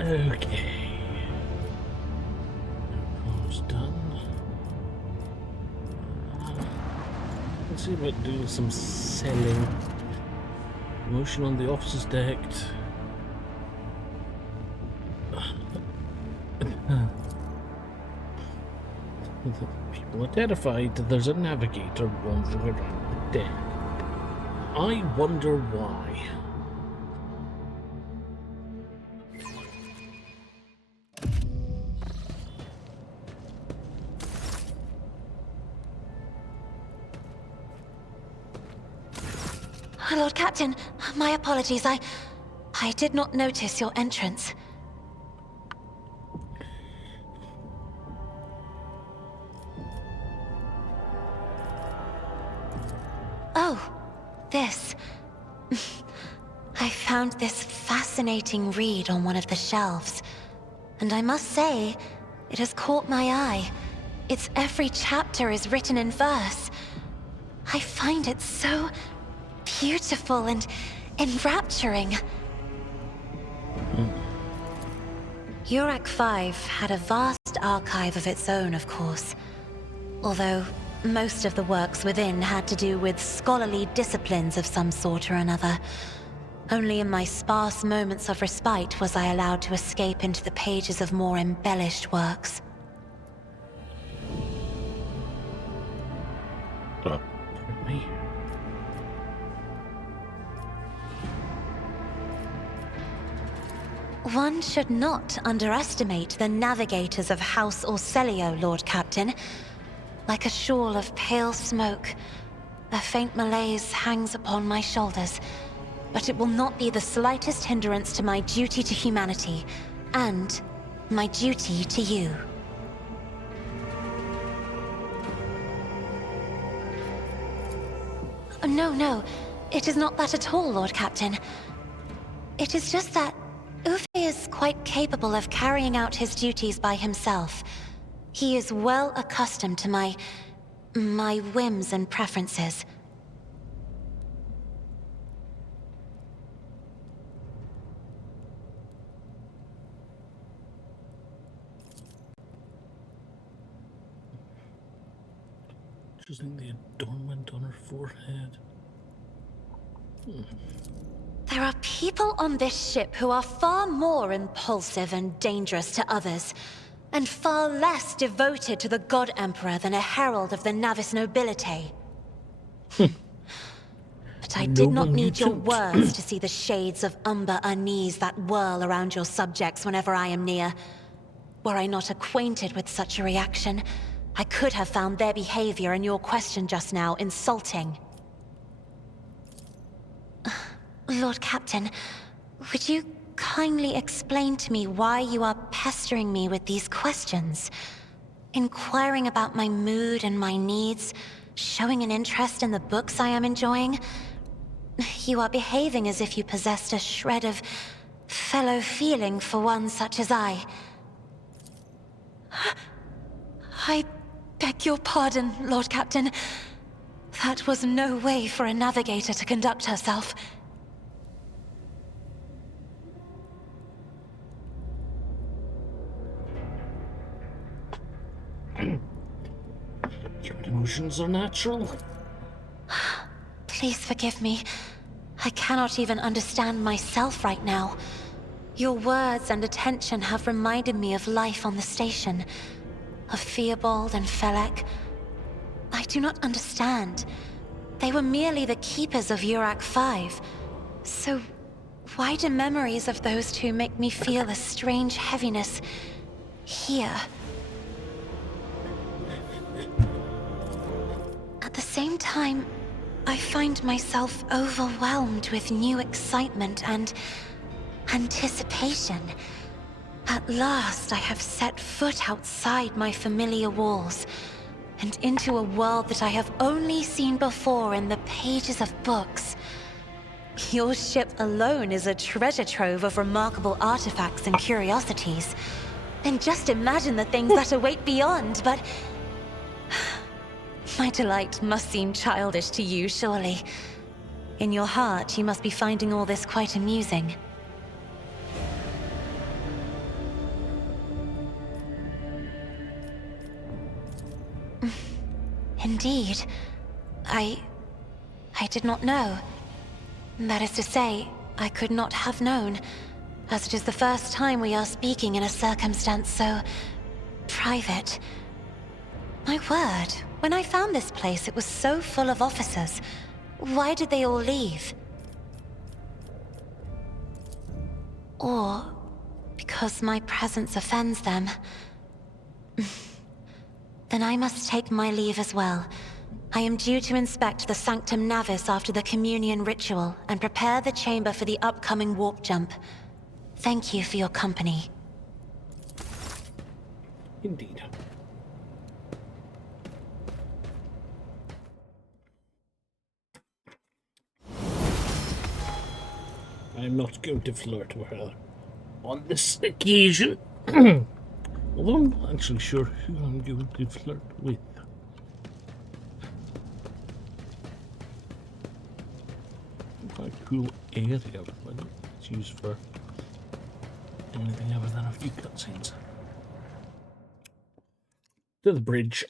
Okay. Almost done. Let's see about doing some selling. Motion on the officer's deck. People are terrified that there's a navigator wandering around the deck. I wonder why. Lord Captain, my apologies. I did not notice your entrance. Oh, this. I found this fascinating read on one of the shelves, and I must say, it has caught my eye. Its every chapter is written in verse. I find it so beautiful and enrapturing. Urak 5 had a vast archive of its own, of course. Although most of the works within had to do with scholarly disciplines of some sort or another. Only in my sparse moments of respite was I allowed to escape into the pages of more embellished works. Me. One should not underestimate the navigators of House Orselio, Lord Captain. Like a shawl of pale smoke, a faint malaise hangs upon my shoulders, but it will not be the slightest hindrance to my duty to humanity, and my duty to you. No, it is not that at all, Lord Captain. It is just that Uwe is quite capable of carrying out his duties by himself. He is well accustomed to my whims and preferences. Choosing the adornment on her forehead. There are people on this ship who are far more impulsive and dangerous to others, and far less devoted to the God Emperor than a herald of the Navis nobility. But I did not need your words to see the shades of umber unease that whirl around your subjects whenever I am near. Were I not acquainted with such a reaction, I could have found their behavior and your question just now insulting. Lord Captain, would you kindly explain to me why you are pestering me with these questions? Inquiring about my mood and my needs, showing an interest in the books I am enjoying. You are behaving as if you possessed a shred of fellow feeling for one such as I. I beg your pardon, Lord Captain. That was no way for a navigator to conduct herself. Your emotions are natural. Please forgive me. I cannot even understand myself right now. Your words and attention have reminded me of life on the station, of Theobald and Felek. I do not understand. They were merely the keepers of Urak 5. So why do memories of those two make me feel a strange heaviness here? At the same time, I find myself overwhelmed with new excitement and anticipation. At last, I have set foot outside my familiar walls and into a world that I have only seen before in the pages of books. Your ship alone is a treasure trove of remarkable artifacts and curiosities. And just imagine the things that await beyond, but... my delight must seem childish to you, surely. In your heart, you must be finding all this quite amusing. Indeed. I did not know. That is to say, I could not have known, as it is the first time we are speaking in a circumstance so... private. My word, when I found this place, it was so full of officers. Why did they all leave? Or because my presence offends them? Then I must take my leave as well. I am due to inspect the Sanctum Navis after the communion ritual and prepare the chamber for the upcoming warp jump. Thank you for your company. Indeed. I'm not going to flirt with her on this occasion. Although I'm not actually sure who I'm going to flirt with. Quite a cool area, but it's used for anything other than a few cutscenes. To the bridge.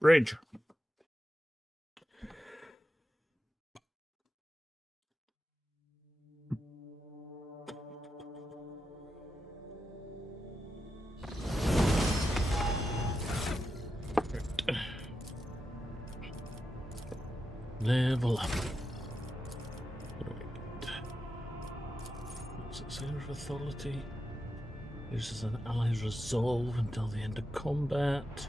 Bridge. Level up. What do I get? What's it say of authority? This is an ally's resolve until the end of combat.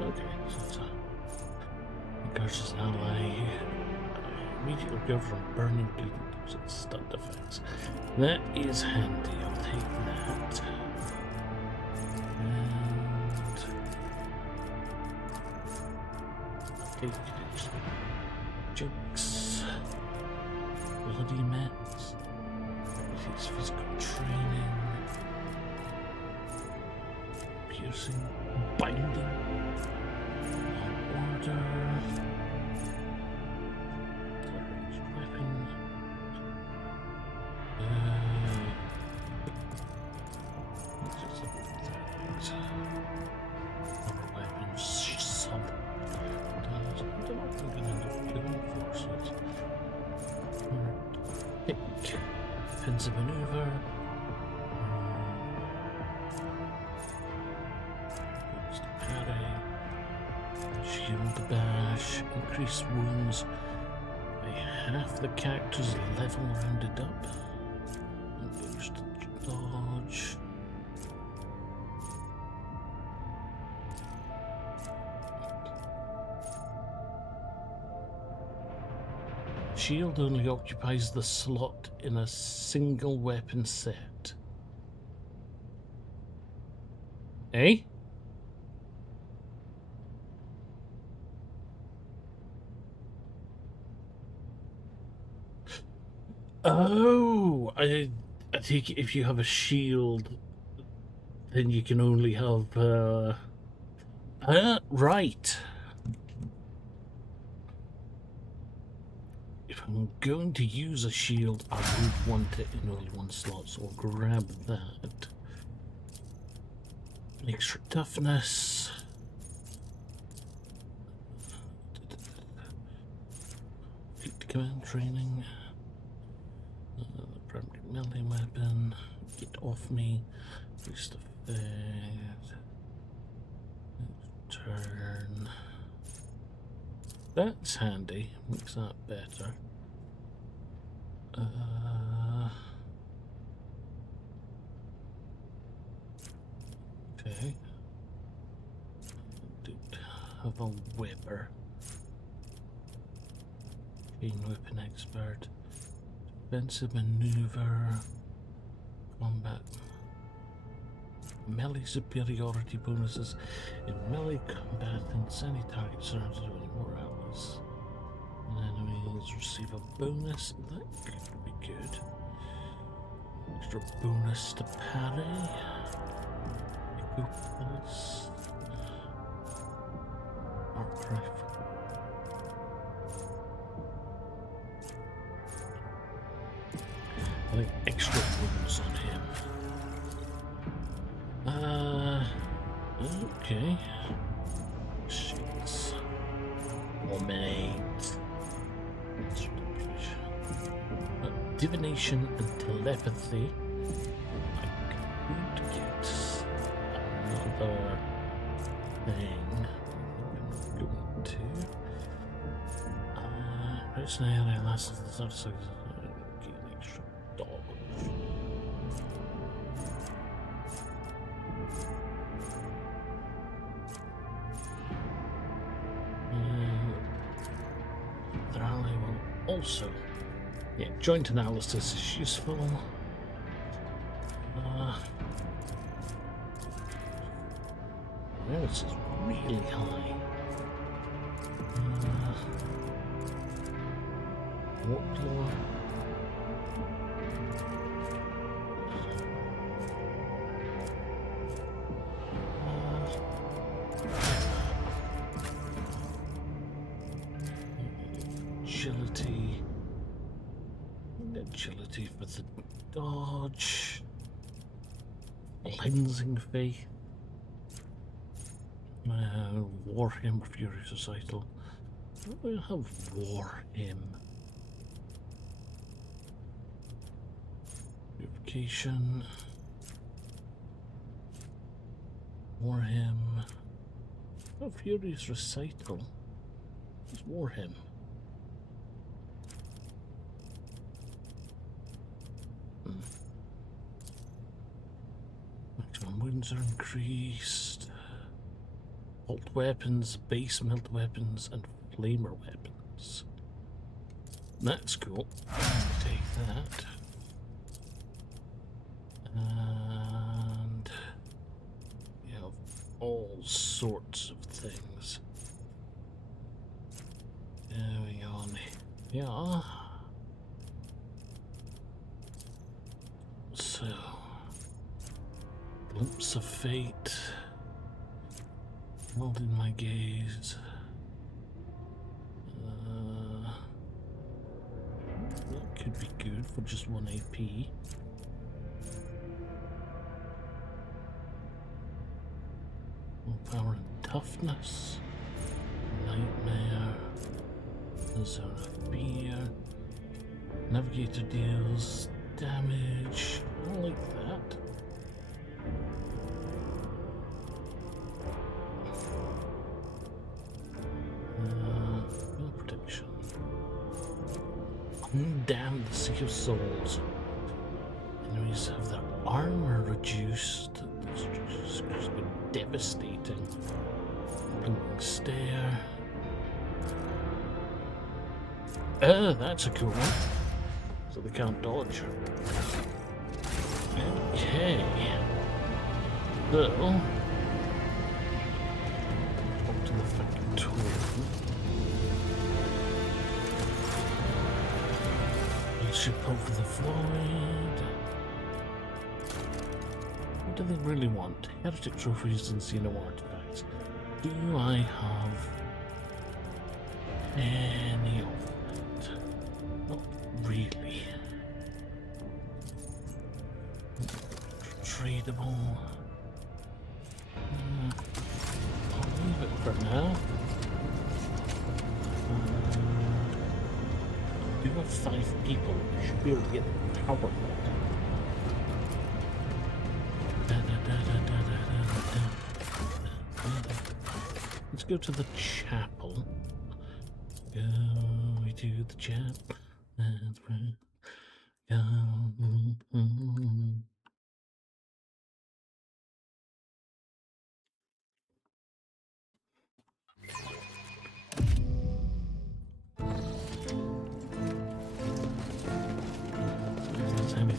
Okay, so it's encourages an ally. Immediately go from burning bleeding to its stun defense. That is handy, I'll take that. Jokes, bloody mess, his physical training, piercing, binding, order, ranged weapon, other weapons, sub. Defensive maneuver. Parry. Shield bash. Increase wounds by half the character's level rounded up. And boost dodge. Shield only occupies the slot in a single weapon set. Eh? Oh, I take it if you have a shield, then you can only have, right. If I'm going to use a shield, I would want it in only one slot, so I'll grab that. Extra toughness. Fleet command training. Primary melee weapon. Get off me. Boost effect. Turn. That's handy. Makes that better. Okay. have a whipper. Chain weapon expert. Defensive maneuver. Combat. Melee superiority bonuses in melee combat and any target surrounded with 24 hours. And enemies receive a bonus. That could be good. Extra bonus to parry. Equip pulse. Arc rifle. I think extra wounds on him. Okay. Shits. Dominate. Divination and telepathy. I could get another thing. I'm going to. Personally, last of the sort of gain extra dodge. Rally will also. Yeah, joint analysis is useful. This is really high. What door? Agility. Agility for the dodge. Cleansing faith. Warhammer Furious Recital. We have Warhim. Purification. Warhim. Oh, Furious Recital. It's Warhim. Maximum wounds are increased. Bolt weapons, base melt weapons, and flamer weapons. That's cool. Take that. And you have all sorts of things. Going on. Yeah. So, glimpse of fate. Hold in my gaze. That could be good for just 1 AP. Power and toughness. Nightmare. Zone of fear. Navigator deals damage. I like that. Protection. Undam the Sea of Souls. Enemies have their armor reduced. It's been devastating. Blinking stare. That's a cool one. So they can't dodge. Okay. So, up to the fucking tool. Ship over the void. What do they really want? Heretic trophies and Xeno artifacts. Do I have any of it? Not really. Tradable. I'll leave it for now. We have 5 people. We should be able to get power back. Let's go to the chapel. Go to the chapel. That's where go.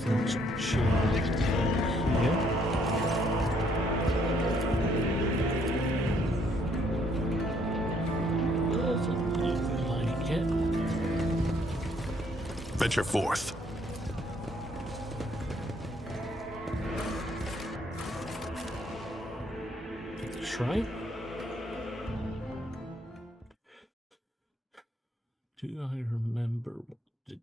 Nothing's changed here. Doesn't look like it. Venture forth. Try. Do I remember what to do?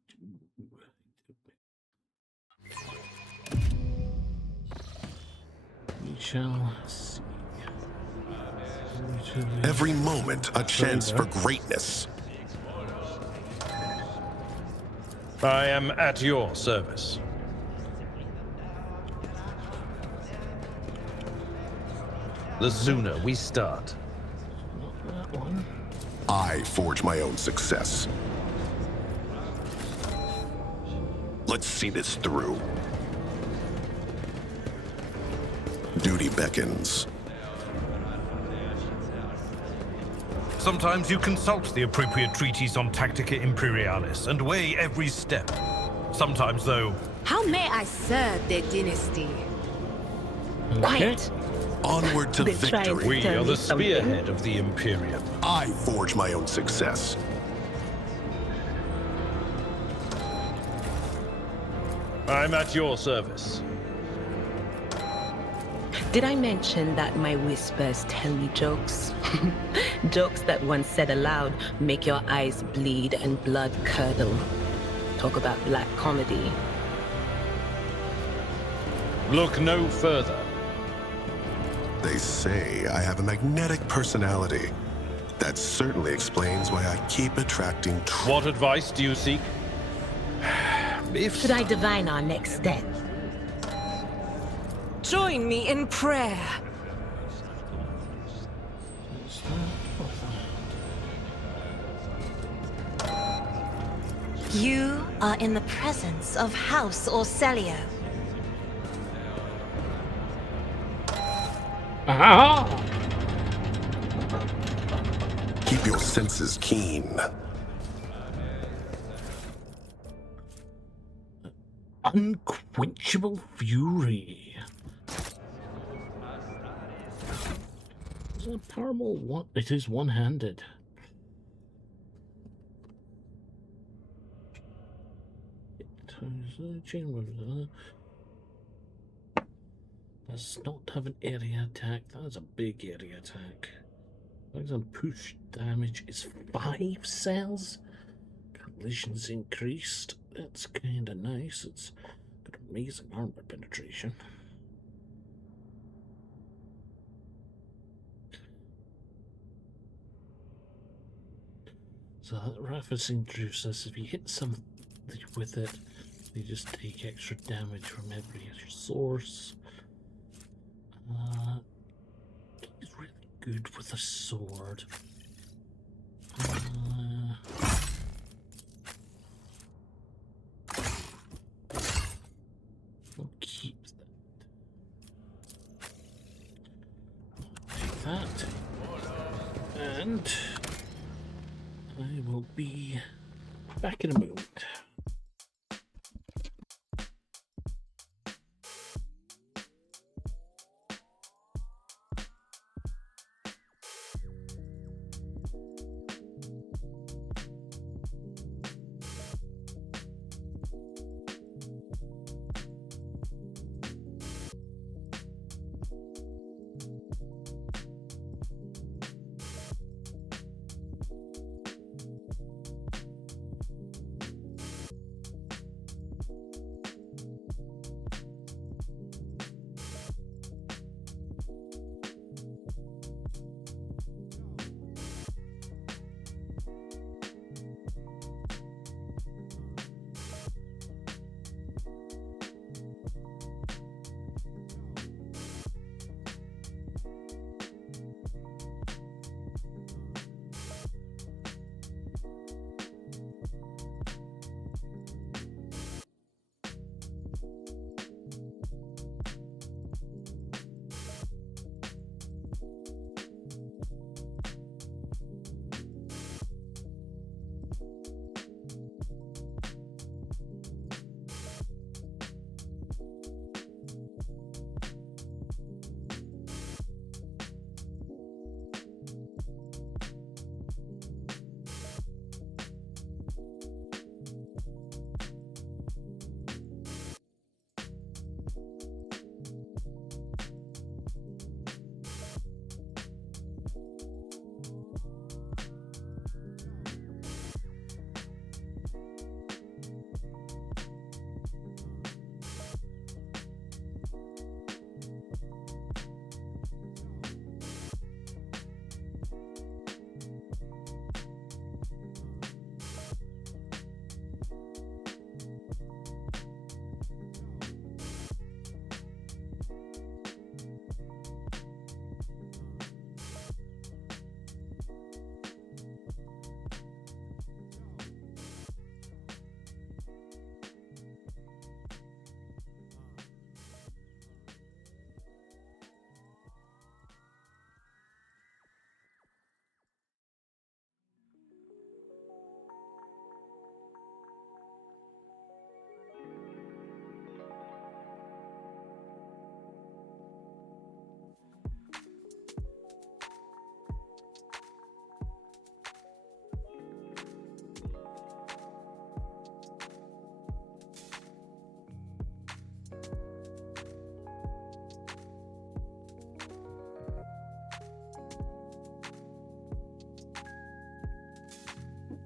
We shall see. Every moment a chance for greatness. I am at your service. The sooner we start. Not that one. I forge my own success. Let's see this through. Duty beckons. Sometimes you consult the appropriate treatise on Tactica Imperialis and weigh every step. Sometimes, though... How may I serve the dynasty? Okay. Quiet. Onward to They tried victory. We Tell are me the something. spearhead of the Imperium. I forge my own success. I'm at your service. Did I mention that my whispers tell me jokes? Jokes that once said aloud make your eyes bleed and blood curdle. Talk about black comedy. Look no further. They say I have a magnetic personality. That certainly explains why I keep attracting What advice do you seek? If Should I divine our next step? Join me in prayer. You are in the presence of House Orcelio. Ah! keep your senses keen. Unquenchable fury. Is it a powerful one? It is one-handed. Does not have an area attack. That is a big area attack. Maximum push damage is 5 cells. Collisions increased. That's kind of nice. It's got amazing armor penetration. So that Raffacine Drew says if you hit something with it, you just take extra damage from every source. He's really good with a sword. We'll keep that. Take that. And I will be back in a moment.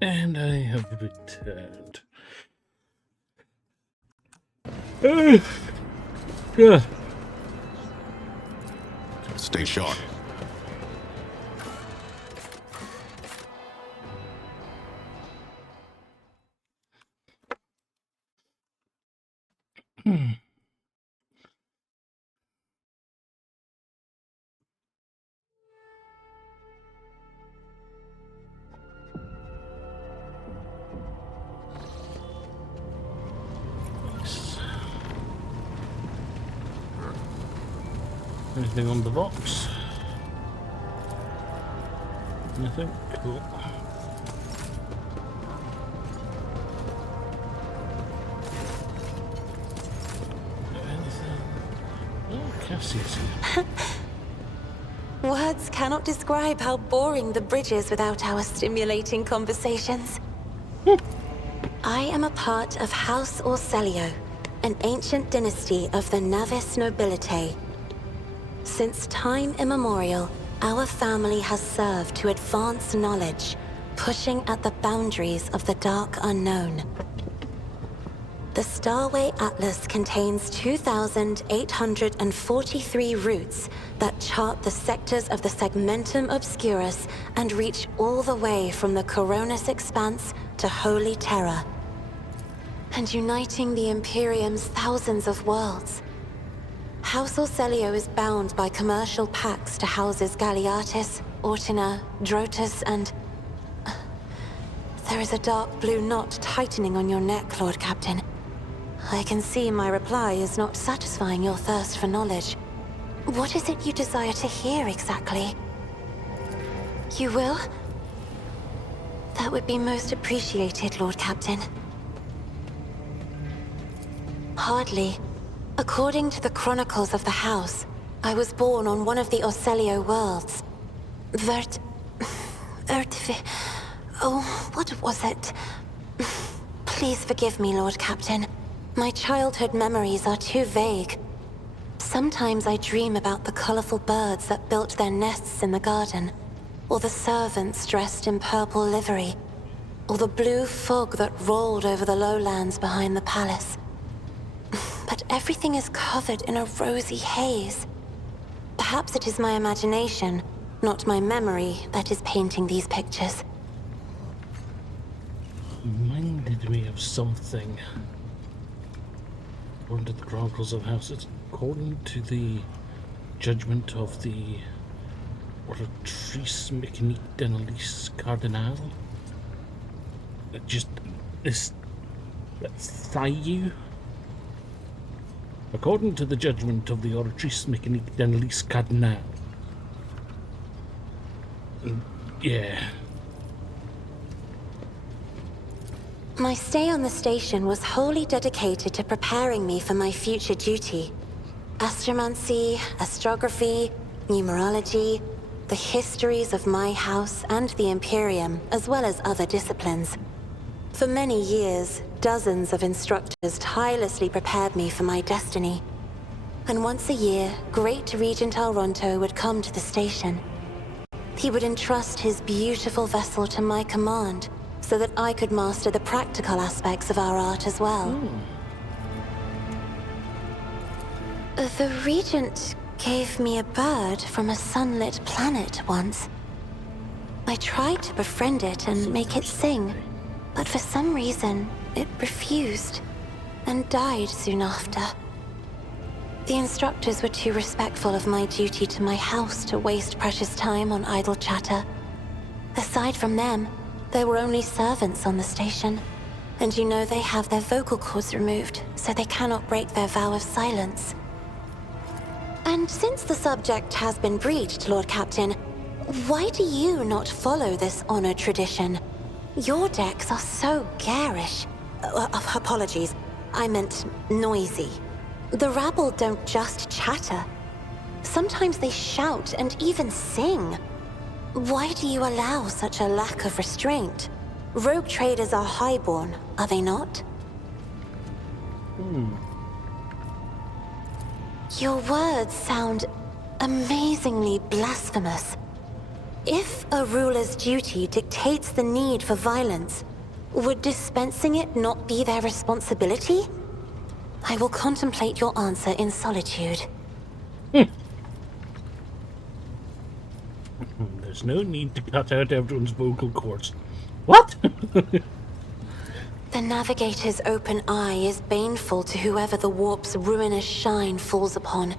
And I have returned. Yeah. Stay sharp. Anything on the box? Nothing? Cool. Anything? Oh, Cassie's here. Words cannot describe how boring the bridge is without our stimulating conversations. I am a part of House Orselio, an ancient dynasty of the Navis nobility. Since time immemorial, our family has served to advance knowledge, pushing at the boundaries of the dark unknown. The Starway Atlas contains 2,843 routes that chart the sectors of the Segmentum Obscurus and reach all the way from the Coronis Expanse to Holy Terra. And uniting the Imperium's thousands of worlds. House Orselio is bound by commercial pacts to houses Galeatis, Ortina, Drotus, and... There is a dark blue knot tightening on your neck, Lord Captain. I can see my reply is not satisfying your thirst for knowledge. What is it you desire to hear exactly? You will? That would be most appreciated, Lord Captain. Hardly. According to the chronicles of the house, I was born on one of the Orselio worlds. Oh, what was it? Please forgive me, Lord Captain. My childhood memories are too vague. Sometimes I dream about the colorful birds that built their nests in the garden, or the servants dressed in purple livery, or the blue fog that rolled over the lowlands behind the palace. But everything is covered in a rosy haze. Perhaps it is my imagination, not my memory, that is painting these pictures. Reminded me of something. According to the Chronicles of Houses, according to the judgment of the Oratrice Mécanique d'Analyse Cardinal, just this Thayu. According to the judgment of the Oratrice Mécanique d'Analyse Cardinal. Yeah. My stay on the station was wholly dedicated to preparing me for my future duty. Astromancy, astrography, numerology, the histories of my house and the Imperium, as well as other disciplines. For many years, dozens of instructors tirelessly prepared me for my destiny. And once a year, Great Regent Alronto would come to the station. He would entrust his beautiful vessel to my command, so that I could master the practical aspects of our art as well. The Regent gave me a bird from a sunlit planet once. I tried to befriend it and make it sing, but for some reason, it refused, and died soon after. The instructors were too respectful of my duty to my house to waste precious time on idle chatter. Aside from them, there were only servants on the station, and you know they have their vocal cords removed, so they cannot break their vow of silence. And since the subject has been breached, Lord Captain, why do you not follow this honored tradition? Your decks are so garish. Apologies, I meant noisy. The rabble don't just chatter. Sometimes they shout and even sing. Why do you allow such a lack of restraint? Rogue traders are highborn, are they not? Your words sound amazingly blasphemous. If a ruler's duty dictates the need for violence, would dispensing it not be their responsibility? I will contemplate your answer in solitude. There's no need to cut out everyone's vocal cords. What? The Navigator's open eye is baneful to whoever the warp's ruinous shine falls upon,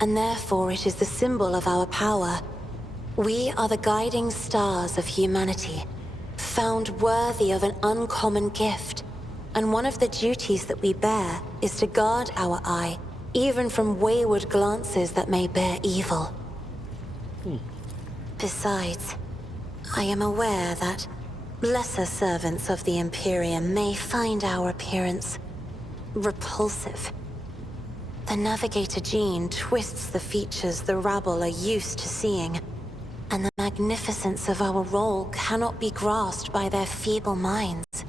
and therefore it is the symbol of our power. We are the guiding stars of humanity, found worthy of an uncommon gift, and one of the duties that we bear is to guard our eye, even from wayward glances that may bear evil. Besides, I am aware that lesser servants of the Imperium may find our appearance repulsive. The Navigator gene twists the features the rabble are used to seeing, and the magnificence of our role cannot be grasped by their feeble minds.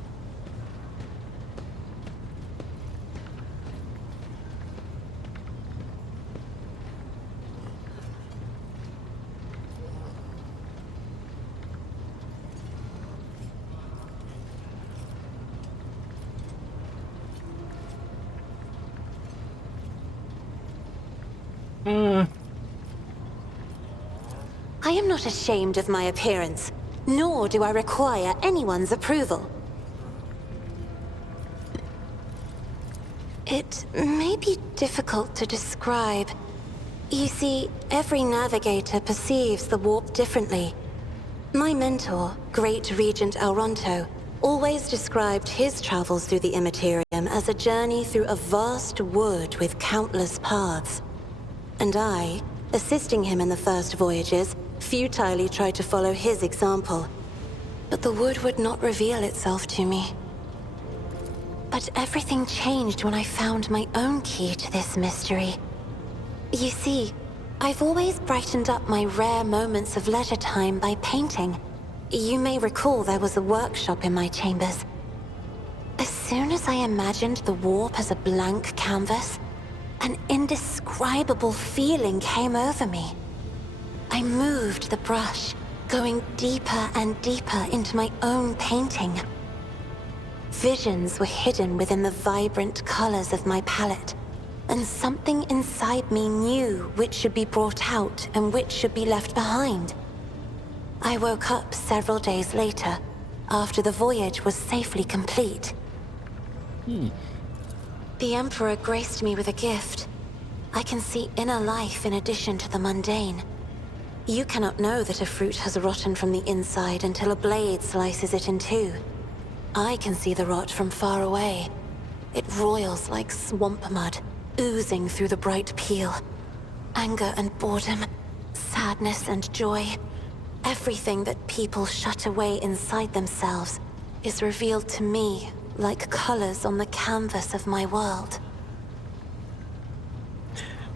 I am not ashamed of my appearance, nor do I require anyone's approval. It may be difficult to describe. You see, every navigator perceives the warp differently. My mentor, Great Regent Elronto, always described his travels through the Immaterium as a journey through a vast wood with countless paths. And I, assisting him in the first voyages, futilely tried to follow his example. But the wood would not reveal itself to me. But everything changed when I found my own key to this mystery. You see, I've always brightened up my rare moments of leisure time by painting. You may recall there was a workshop in my chambers. As soon as I imagined the warp as a blank canvas, an indescribable feeling came over me. I moved the brush, going deeper and deeper into my own painting. Visions were hidden within the vibrant colors of my palette, and something inside me knew which should be brought out and which should be left behind. I woke up several days later, after the voyage was safely complete. The Emperor graced me with a gift. I can see inner life in addition to the mundane. You cannot know that a fruit has rotten from the inside until a blade slices it in two. I can see the rot from far away. It roils like swamp mud, oozing through the bright peel. Anger and boredom, sadness and joy. Everything that people shut away inside themselves is revealed to me like colors on the canvas of my world.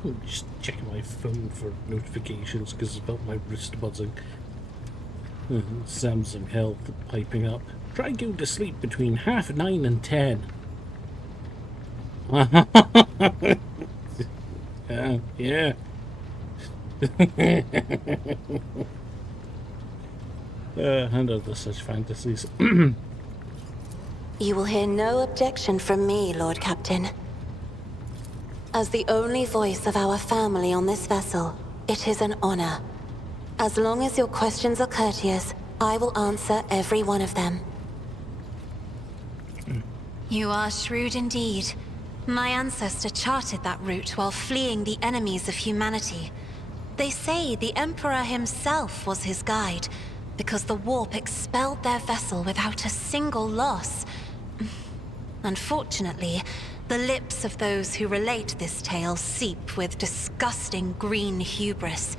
I'm just checking my phone for notifications because I felt my wrist buzzing. Samsung Health piping up. Try going to sleep between 9:30 and 10. Yeah. And other such fantasies. You will hear no objection from me, Lord Captain. As the only voice of our family on this vessel, it is an honor. As long as your questions are courteous, I will answer every one of them. You are shrewd indeed. My ancestor charted that route while fleeing the enemies of humanity. They say the Emperor himself was his guide, because the warp expelled their vessel without a single loss. Unfortunately, the lips of those who relate this tale seep with disgusting green hubris.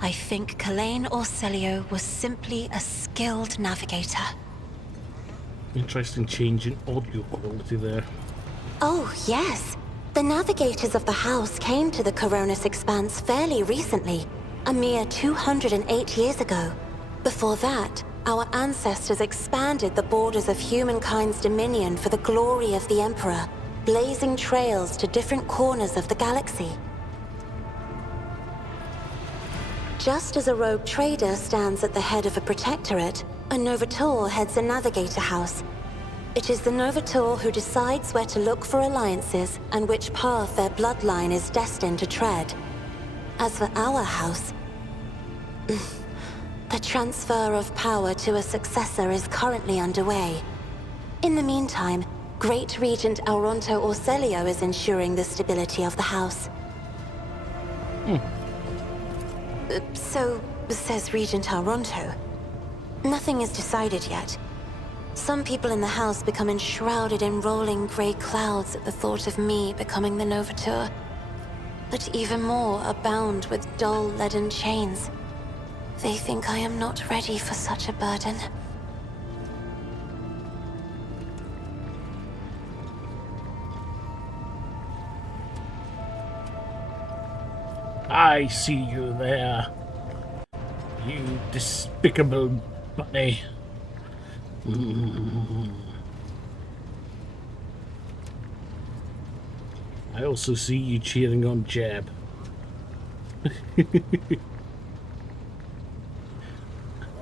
I think Kalain Orselio was simply a skilled navigator. Interesting change in audio quality there. Oh, yes. The navigators of the house came to the Coronis Expanse fairly recently, a mere 208 years ago. Before that, our ancestors expanded the borders of humankind's dominion for the glory of the Emperor, blazing trails to different corners of the galaxy. Just as a rogue trader stands at the head of a protectorate, a Novator heads a navigator house. It is the Novator who decides where to look for alliances and which path their bloodline is destined to tread. As for our house, the transfer of power to a successor is currently underway. In the meantime, Great Regent Auronto Orselio is ensuring the stability of the house. So says Regent Auronto. Nothing is decided yet. Some people in the house become enshrouded in rolling grey clouds at the thought of me becoming the Novateur. But even more are bound with dull leaden chains. They think I am not ready for such a burden. I see you there, you despicable bunny. I also see you cheering on Jeb.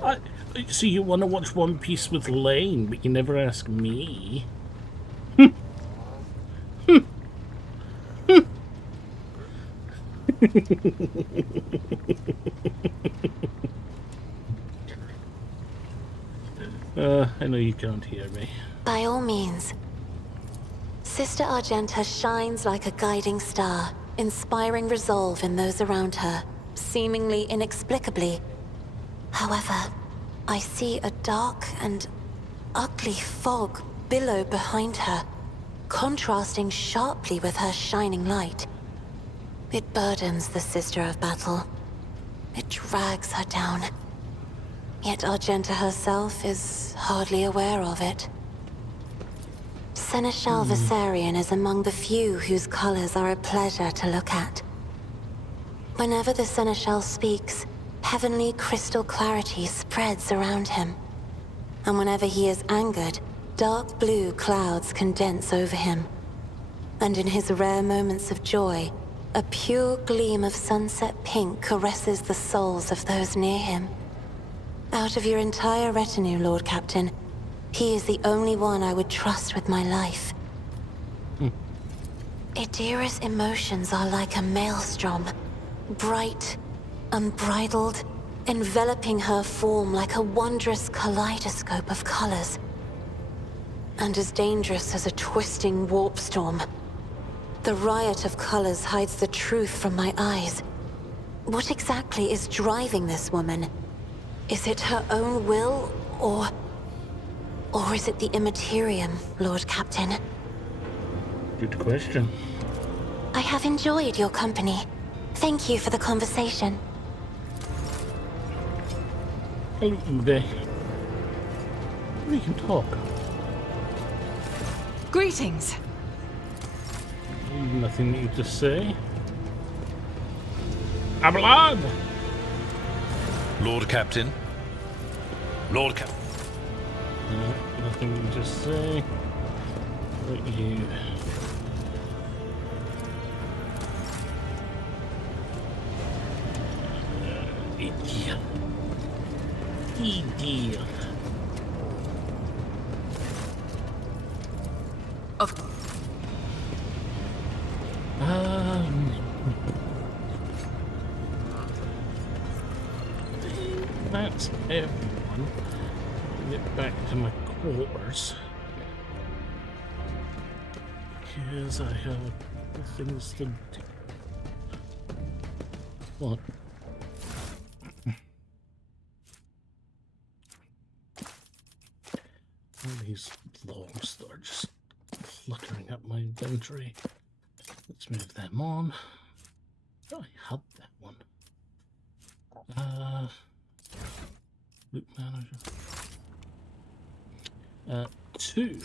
I see you want to watch One Piece with Lane, but you never ask me. I know you can't hear me. By all means. Sister Argenta shines like a guiding star, inspiring resolve in those around her, seemingly inexplicably. However, I see a dark and ugly fog billow behind her, contrasting sharply with her shining light. It burdens the Sister of Battle. It drags her down. Yet Argenta herself is hardly aware of it. Seneschal Viserion is among the few whose colors are a pleasure to look at. Whenever the Seneschal speaks, heavenly crystal clarity spreads around him. And whenever he is angered, dark blue clouds condense over him. And in his rare moments of joy, a pure gleam of sunset pink caresses the souls of those near him. Out of your entire retinue, Lord Captain, he is the only one I would trust with my life. Idira's emotions are like a maelstrom, bright, unbridled, enveloping her form like a wondrous kaleidoscope of colors. And as dangerous as a twisting warp storm. The riot of colors hides the truth from my eyes. What exactly is driving this woman? Is it her own will, or is it the Immaterium, Lord Captain? Good question. I have enjoyed your company. Thank you for the conversation. Hello there. We can talk. Greetings. Nothing new to say. Ablad! Lord Captain. Lord Captain. Nothing to say. But you. Idiot. Idiot. That's everyone. Get back to my quarters. Because I have things to do. What? All these logs that are just fluttering up my inventory. Let's move them on. Oh, I had that one. Loop manager. 2.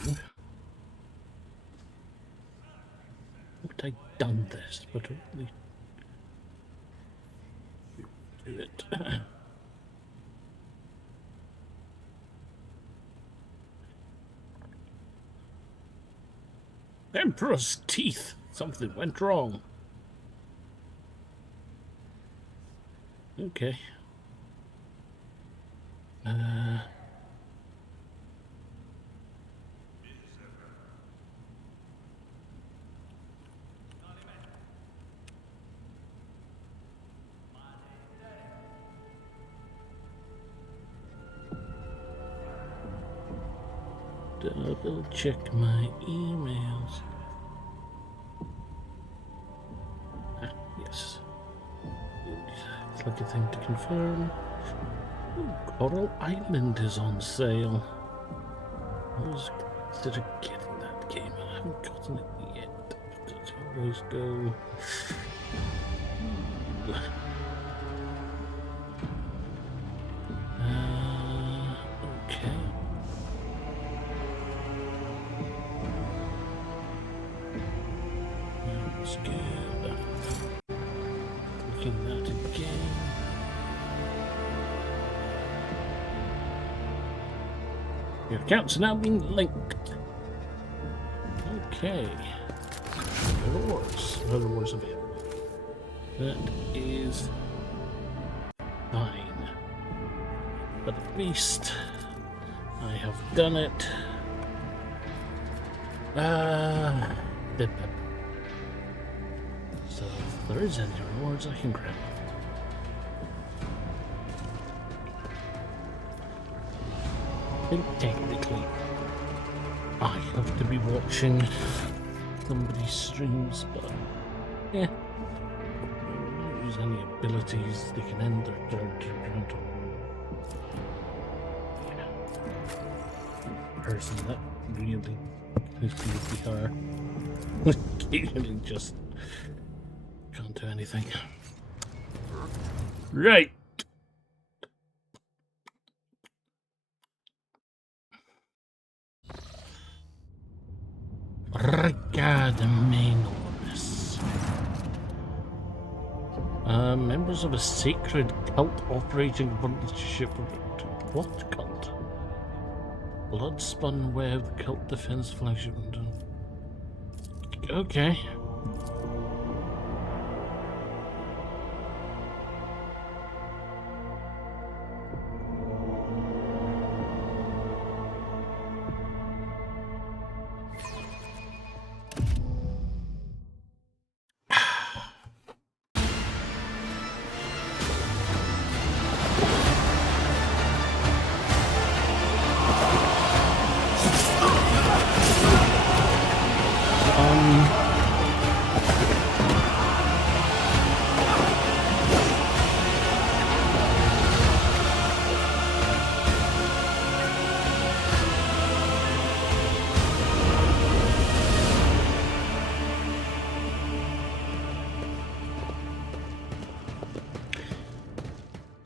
Would I done this, but at least do it. Emperor's teeth. Something went wrong. Okay. Double check my emails. Yes. Click a thing to confirm. Ooh, Coral Island is on sale. I was considering getting that game, and I haven't gotten it yet. Does it always go? Okay. Let's go. Looking at it again. Your account's now being linked. Okay. Other wars available. That is fine. But at least I have done it. So if there is any rewards, I can grab them. I think technically I have to be watching somebody's streams, but yeah. Use any abilities, they can end their turn. Person that really are occasionally just can't do anything. Right. Regard Menors. Members of a sacred cult operating a partnership with what cult? Bloodspun Web Cult Defense Flagship. Okay.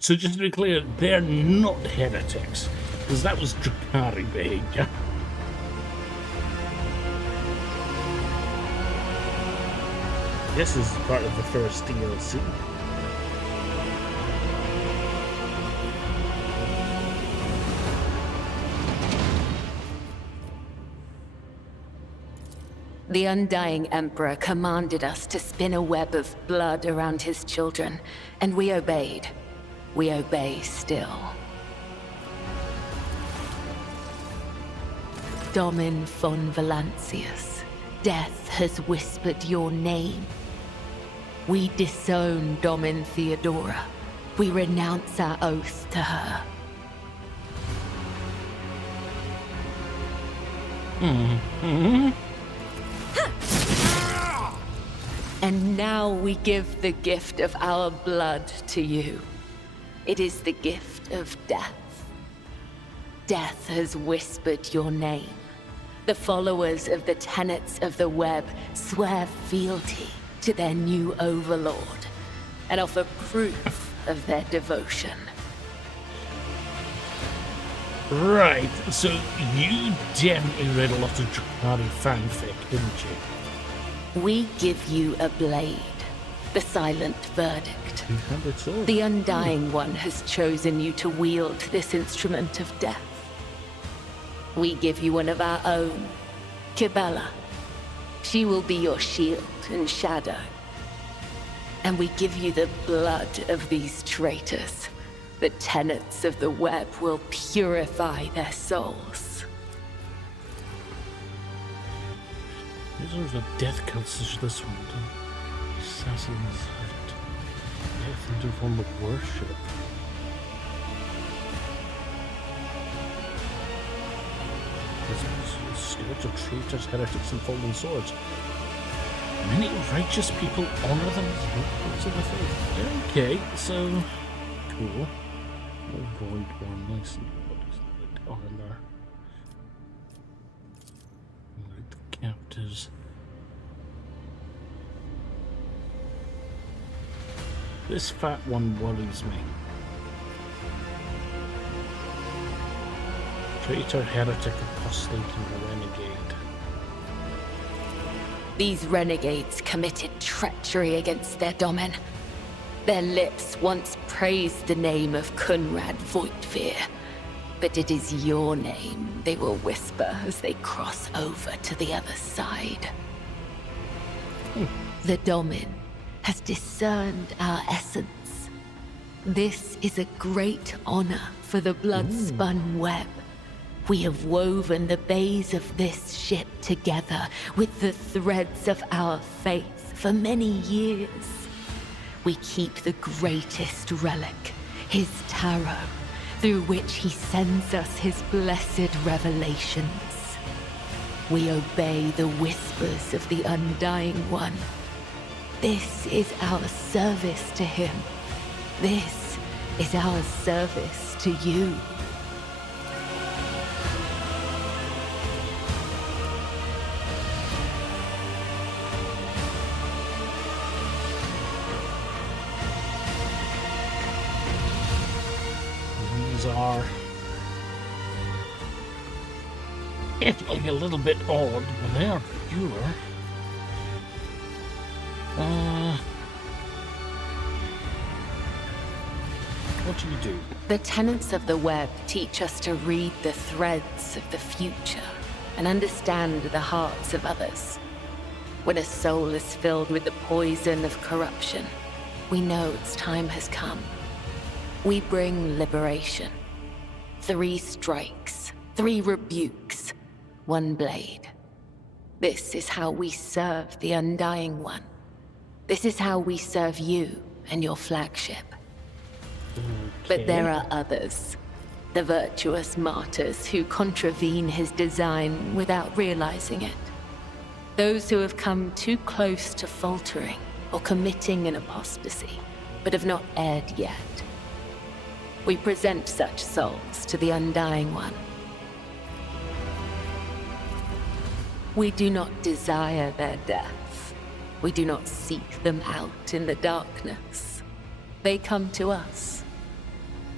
So just to be clear, they're not heretics, because that was Drakari behavior. This is part of the first DLC. The Undying Emperor commanded us to spin a web of blood around his children, and we obeyed. We obey still. Domin von Valancius, death has whispered your name. We disown Domin Theodora. We renounce our oath to her. And now we give the gift of our blood to you. It is the gift of death. Death has whispered your name. The followers of the tenets of the web swear fealty to their new overlord and offer proof of their devotion. Right, so you definitely read a lot of Drakari fanfic, didn't you? We give you a blade, the silent verdict. The Undying One has chosen you to wield this instrument of death. We give you one of our own, Kibella. She will be your shield and shadow. And we give you the blood of these traitors. The tenets of the web will purify their souls. Users of death cults such as this one. Assassins had death into a form of worship. Scourge of traitors, heretics, and fallen swords. Many righteous people honor them as weapons of the faith. Okay, so cool. Oh, void one, nice and what is that armor? Like the captives. This fat one worries me. Traitor, heretic, apostate, and renegade. These renegades committed treachery against their domin. Their lips once praised the name of Kunrad Voigtveer, but it is your name they will whisper as they cross over to the other side. The domin has discerned our essence. This is a great honor for the blood-spun web. We have woven the bays of this ship together with the threads of our faith for many years. We keep the greatest relic, his tarot, through which he sends us his blessed revelations. We obey the whispers of the Undying One. This is our service to him. This is our service to you. Are definitely a little bit odd, but they are pure. What do you do? The tenets of the web teach us to read the threads of the future and understand the hearts of others. When a soul is filled with the poison of corruption, we know its time has come. We bring liberation. 3 strikes, 3 rebukes, 1 blade. This is how we serve the Undying One. This is how we serve you and your flagship. Okay. But there are others. The virtuous martyrs who contravene his design without realizing it. Those who have come too close to faltering or committing an apostasy, but have not erred yet. We present such souls to the Undying One. We do not desire their death. We do not seek them out in the darkness. They come to us,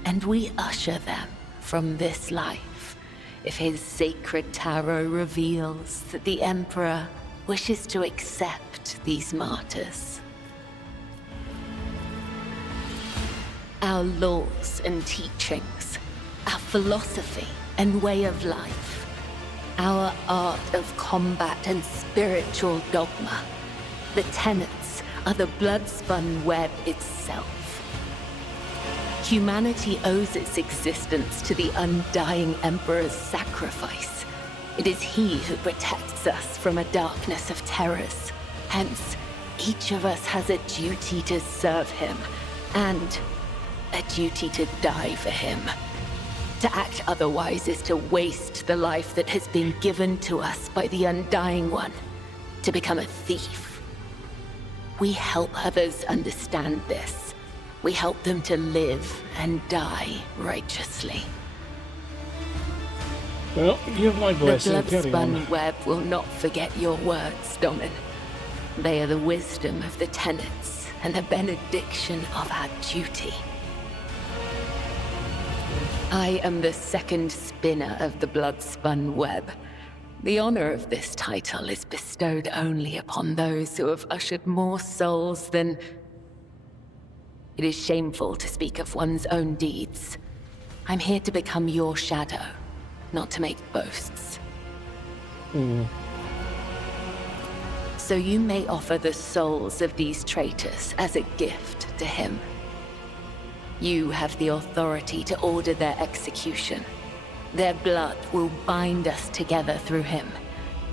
and we usher them from this life if his sacred tarot reveals that the Emperor wishes to accept these martyrs. Our laws and teachings, our philosophy and way of life, our art of combat and spiritual dogma, the tenets are the blood-spun web itself. Humanity owes its existence to the Undying Emperor's sacrifice. It is he who protects us from a darkness of terrors. Hence, each of us has a duty to serve him, and a duty to die for him. To act otherwise is to waste the life that has been given to us by the Undying One, to become a thief. We help others understand this. We help them to live and die righteously. Well, give my blessing. The blood-spun web will not forget your words, Domin. They are the wisdom of the tenets and the benediction of our duty. I am the second spinner of the blood-spun web. The honor of this title is bestowed only upon those who have ushered more souls than... It is shameful to speak of one's own deeds. I'm here to become your shadow, not to make boasts. so you may offer the souls of these traitors as a gift to him. You have the authority to order their execution. Their blood will bind us together through him.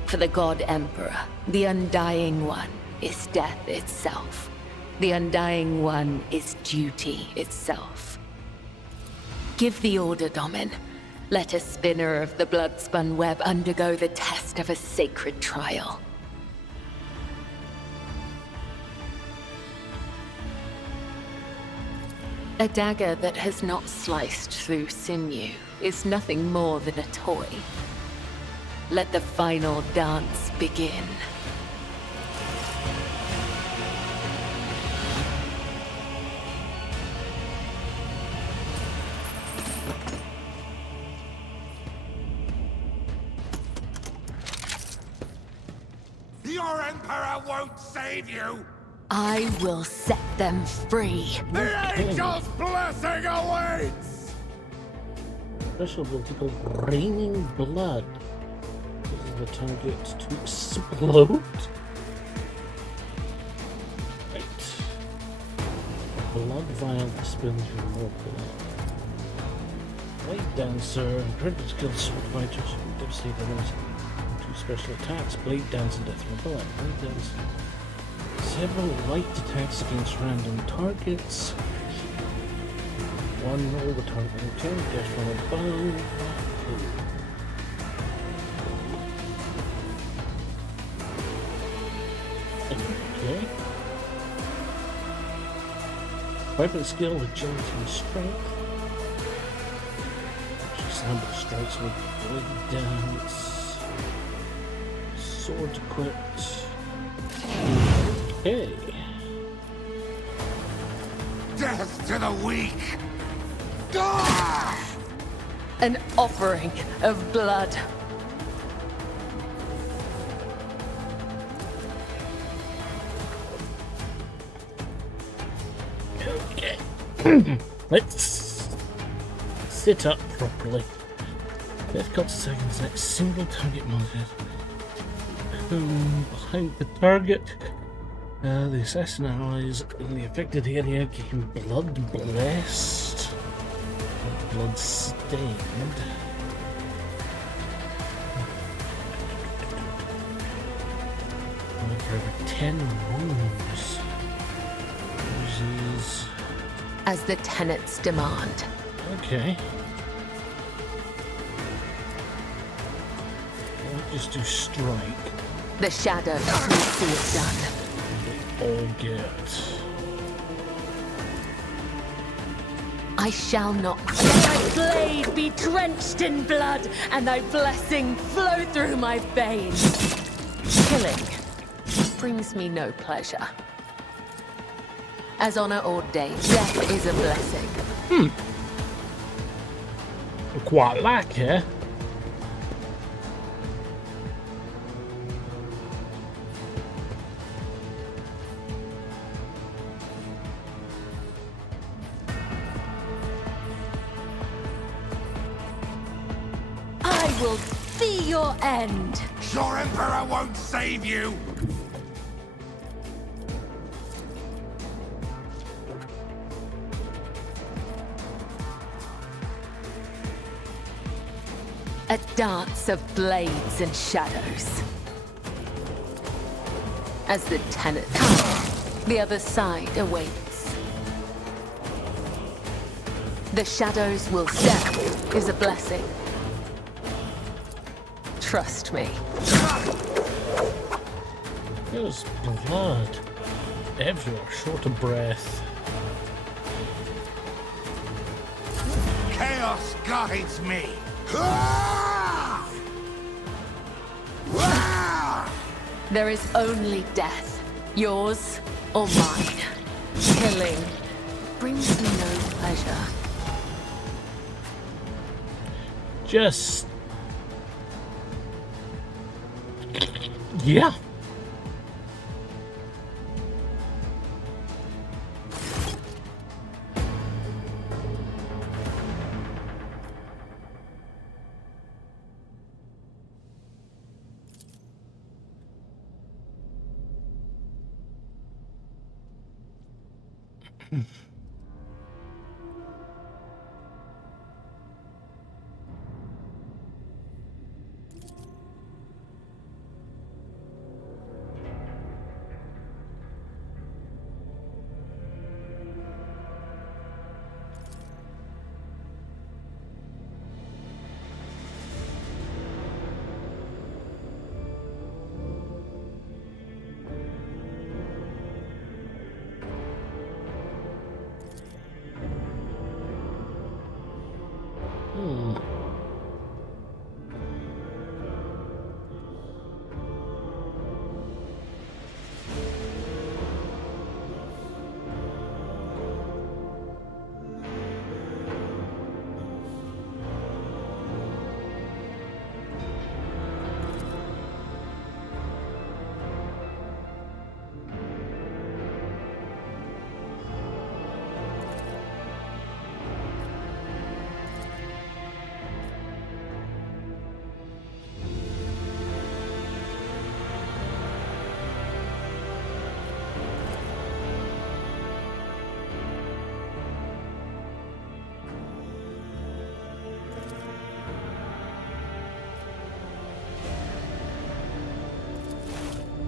For the God Emperor, the Undying One is death itself. The Undying One is duty itself. Give the order, Domin. Let a spinner of the blood-spun web undergo the test of a sacred trial. A dagger that has not sliced through sinew is nothing more than a toy. Let the final dance begin. Your Emperor won't save you! I will set them free. The Angel's blessing awaits! Special ability called Raining Blood. This is the target to explode. Right. Blood vial spills your more blood. Blade Dancer, incredible skilled sword fighters who devastate enemies. Two special attacks, Blade Dance and Death from Blood. Blade Dance. Several light attacks against random targets. One roll the target can dash from above. Okay. Weapon skill, agility and strength. Sample strikes with Blade Dance. Sword equipped. Okay. Death to the weak! Ah! An offering of blood. Okay. Let's sit up properly. Death costs seconds next single target modifier. Behind the target. The assassin allies in the affected area gain blood blessed. Blood stained. For every 10 wounds. Uses. As the tenets demand. Okay. I'll just do strike. The shadows will see it done. All get. I shall not. Let thy blade be drenched in blood, and thy blessing flow through my veins. Killing brings me no pleasure. As honor ordained, death is a blessing. I quite like it. I will see your end. Your Emperor won't save you! A dance of blades and shadows. As the tenet comes, the other side awaits. The shadows will death is a blessing. Trust me. There's blood everywhere, short of breath. Chaos guides me! Ah! Ah! There is only death, yours or mine. Killing brings me no pleasure. Just... yeah.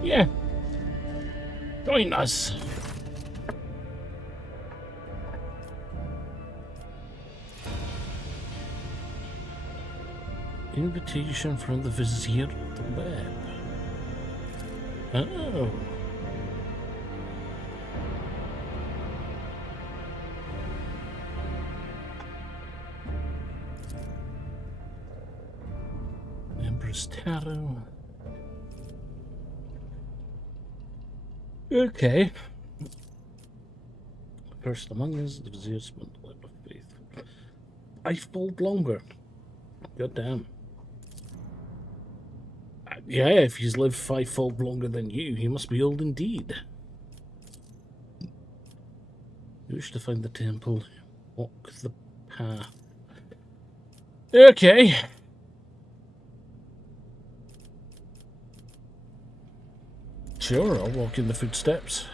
Yeah. Join us. Invitation from the Vizier of the Web. Oh. Emperor's Tarot. Okay. First among us, the Vizier's Bundle of Faith. 5-fold longer. God damn. Yeah, if he's lived 5-fold longer than you, he must be old indeed. You wish to find the temple. Walk the path. Okay. Sure, I'll walk in the footsteps.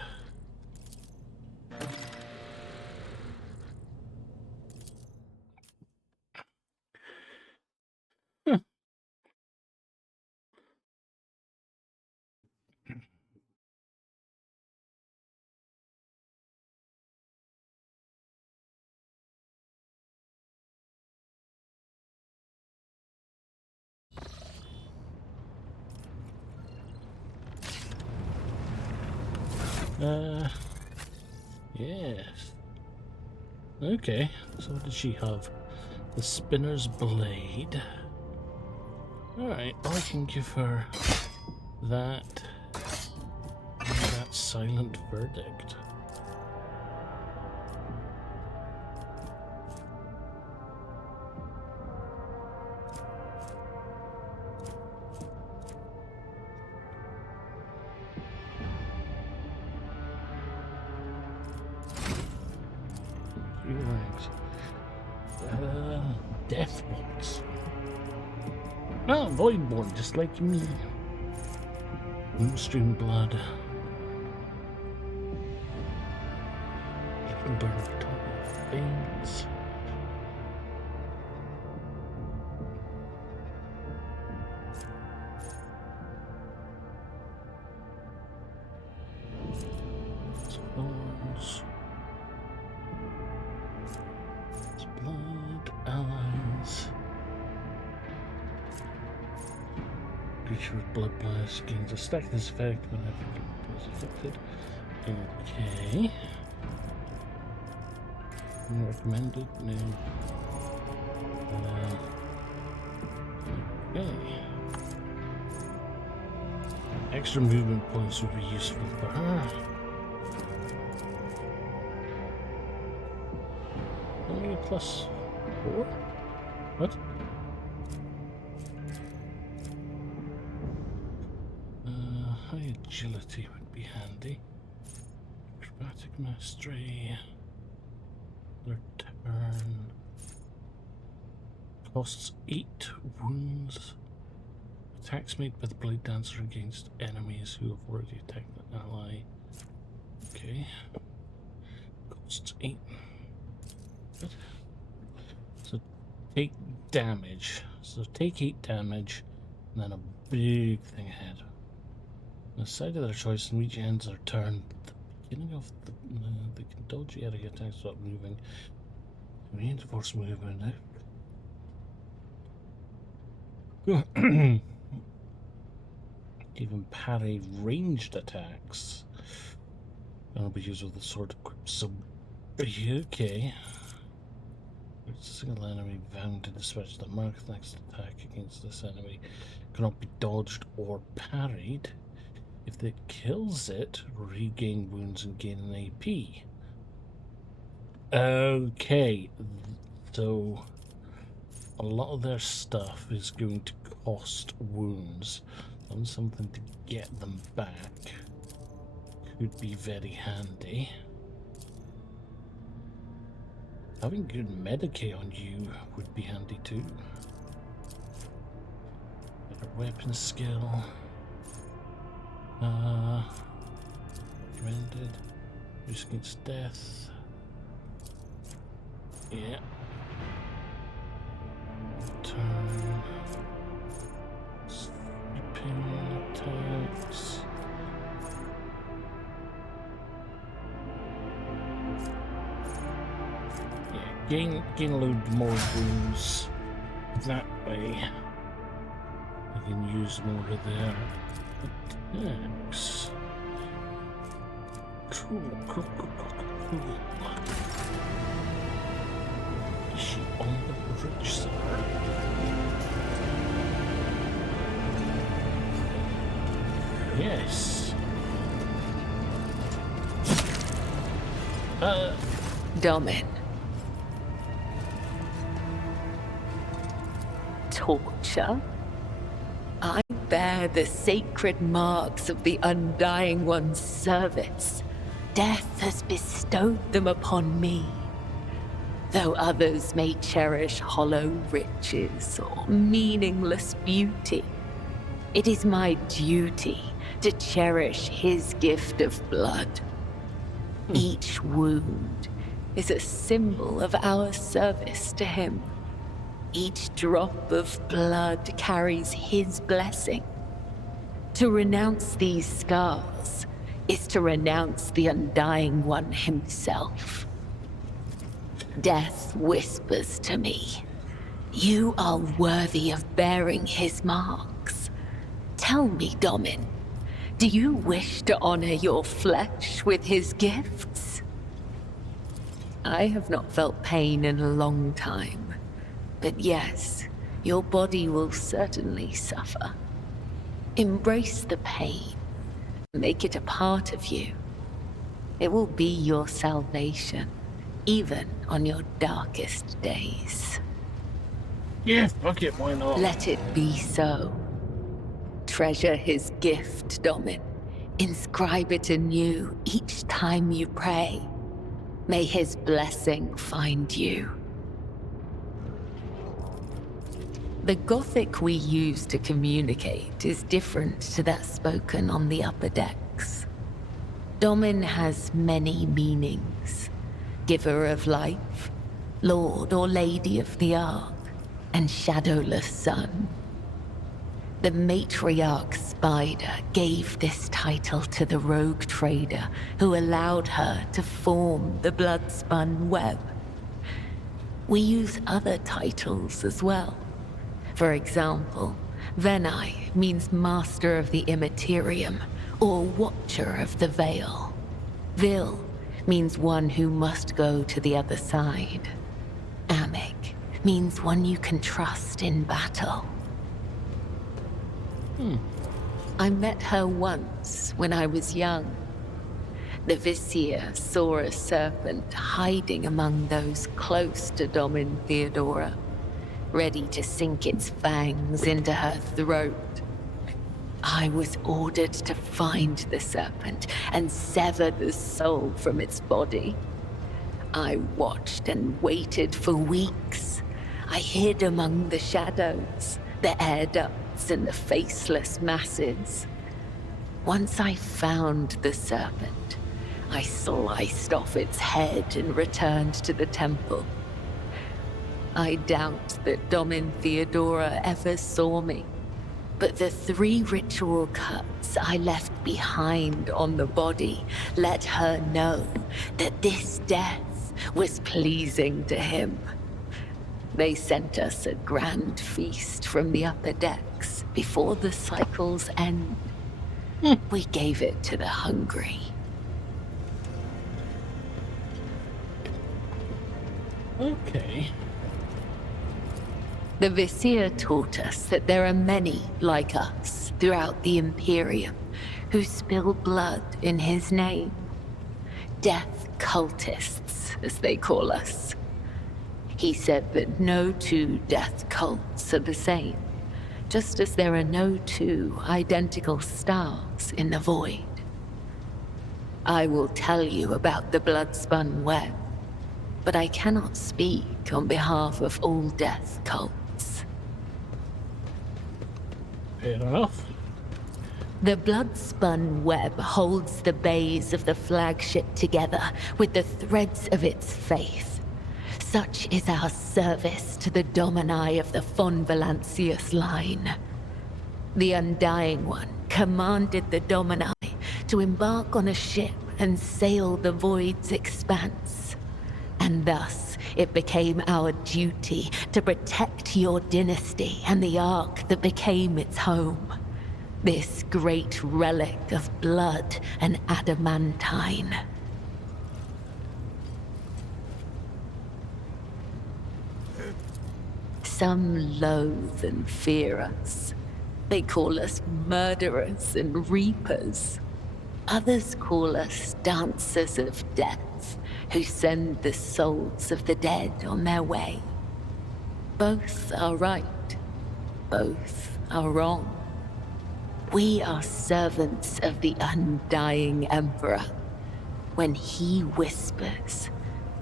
Huh. Yes. Okay, so what did she have? The Spinner's Blade. Alright, I can give her that and that Silent Verdict. Death bolts. Ah, Voidborn, just like me. Moonstream blood. Burn of top veins. Thorns. Blood allies. Creature with blood blast gains a stack this effect whenever it is affected. Okay. Recommended? No. Okay. Extra movement points would be useful for her. Only a +4? What? High agility would be handy. Acrobatic mastery. Turn. Costs 8 wounds. Attacks made by the Blade Dancer against enemies who have already attacked an ally. Okay. Just 8. So take damage. So take 8 damage, and then a big thing ahead. On the side of their choice, and each ends their turn. The beginning of they can dodge area attacks without moving. Reinforce movement now. Even parry ranged attacks. That'll be used with the sword equipped. So, okay. A single enemy bound to dispatch that marks the next attack against this enemy cannot be dodged or parried. If it kills it, regain wounds and gain an AP. Okay, so a lot of their stuff is going to cost wounds, and something to get them back could be very handy. Having good Medicae on you would be handy too. Better weapon skill. Rendered. Risk against death. Yeah. Turn. Sweeping attacks. Yeah, gain a load more wounds that way. I can use more of their attacks. Cool. Is she on the bridge, sir? Yes. Domin. Torture? I bear the sacred marks of the Undying One's service. Death has bestowed them upon me. Though others may cherish hollow riches or meaningless beauty, it is my duty to cherish his gift of blood. Each wound is a symbol of our service to him. Each drop of blood carries his blessing. To renounce these scars is to renounce the Undying One himself. Death whispers to me, "You are worthy of bearing his marks." Tell me, Domin, do you wish to honor your flesh with his gifts? I have not felt pain in a long time, but yes, your body will certainly suffer. Embrace the pain. Make it a part of you. It will be your salvation, even on your darkest days. Yeah, fuck it, why not? Let it be so. Treasure his gift, Domin. Inscribe it anew each time you pray. May his blessing find you. The Gothic we use to communicate is different to that spoken on the upper decks. Domin has many meanings. Giver of life, Lord or Lady of the Ark, and Shadowless Sun. The matriarch Spider gave this title to the rogue trader who allowed her to form the blood-spun web. We use other titles as well. For example, Venai means Master of the Immaterium, or Watcher of the Veil. Vil means one who must go to the other side. Amic means one you can trust in battle. I met her once when I was young. The Vizier saw a serpent hiding among those close to Domin Theodora, ready to sink its fangs into her throat. I was ordered to find the serpent and sever the soul from its body. I watched and waited for weeks. I hid among the shadows, the air ducts and the faceless masses. Once I found the serpent, I sliced off its head and returned to the temple. I doubt that Domin Theodora ever saw me, but the 3 ritual cuts I left behind on the body let her know that this death was pleasing to him. They sent us a grand feast from the upper decks before the cycle's end. We gave it to the hungry. Okay. The Vizier taught us that there are many like us throughout the Imperium who spill blood in his name. Death cultists, as they call us. He said that no 2 death cults are the same, just as there are no 2 identical stars in the void. I will tell you about the blood-spun web, but I cannot speak on behalf of all death cults. Fair enough. The blood-spun web holds the bays of the flagship together with the threads of its faith. Such is our service to the Domini of the von Valancius line. The Undying One commanded the Domini to embark on a ship and sail the void's expanse. And thus, it became our duty to protect your dynasty and the Ark that became its home. This great relic of blood and adamantine. Some loathe and fear us. They call us murderers and reapers. Others call us dancers of death, who send the souls of the dead on their way. Both are right. Both are wrong. We are servants of the undying Emperor. When he whispers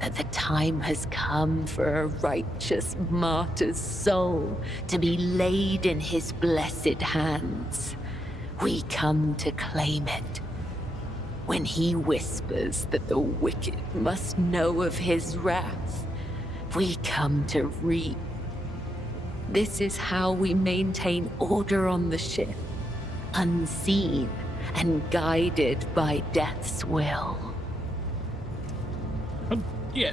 that the time has come for a righteous martyr's soul to be laid in his blessed hands, we come to claim it. When he whispers that the wicked must know of his wrath, we come to reap. This is how we maintain order on the ship, unseen and guided by death's will.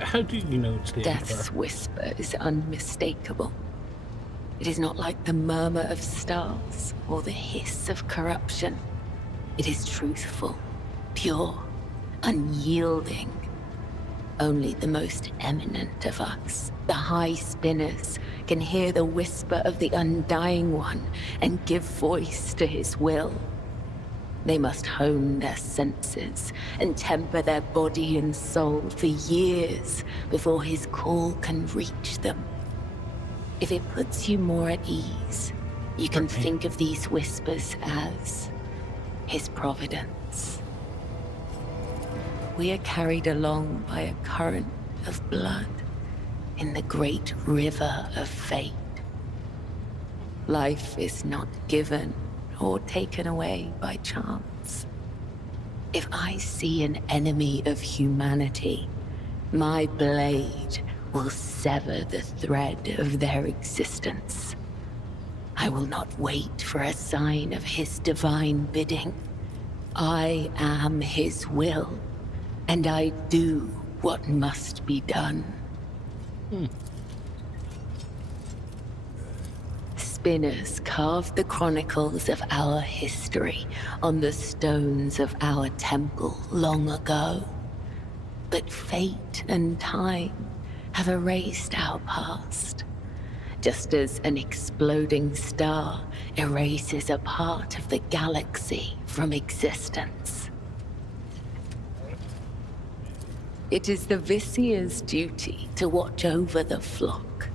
How do you know it's the Death's Emperor? whisper is unmistakable. It is not like the murmur of stars or the hiss of corruption. It is truthful, pure, unyielding. Only the most eminent of us, the High Spinners, can hear the whisper of the Undying One and give voice to his will. They must hone their senses and temper their body and soul for years before his call can reach them. If it puts you more at ease, you can think of these whispers as his providence. We are carried along by a current of blood in the great river of fate. Life is not given or taken away by chance. If I see an enemy of humanity, my blade will sever the thread of their existence. I will not wait for a sign of his divine bidding. I am his will, and I do what must be done. Spinners carved the chronicles of our history on the stones of our temple long ago. But fate and time have erased our past, just as an exploding star erases a part of the galaxy from existence. It is the Vizier's duty to watch over the flock,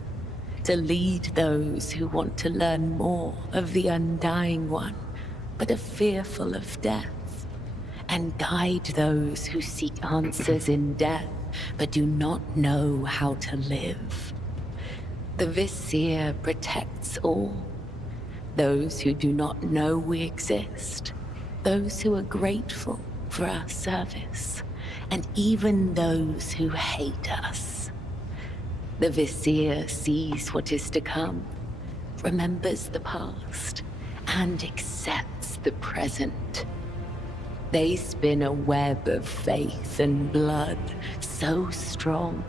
to lead those who want to learn more of the Undying One, but are fearful of death, and guide those who seek answers in death, but do not know how to live. The Vizier protects all, those who do not know we exist, those who are grateful for our service, and even those who hate us. The Vizier sees what is to come, remembers the past, and accepts the present. They spin a web of faith and blood so strong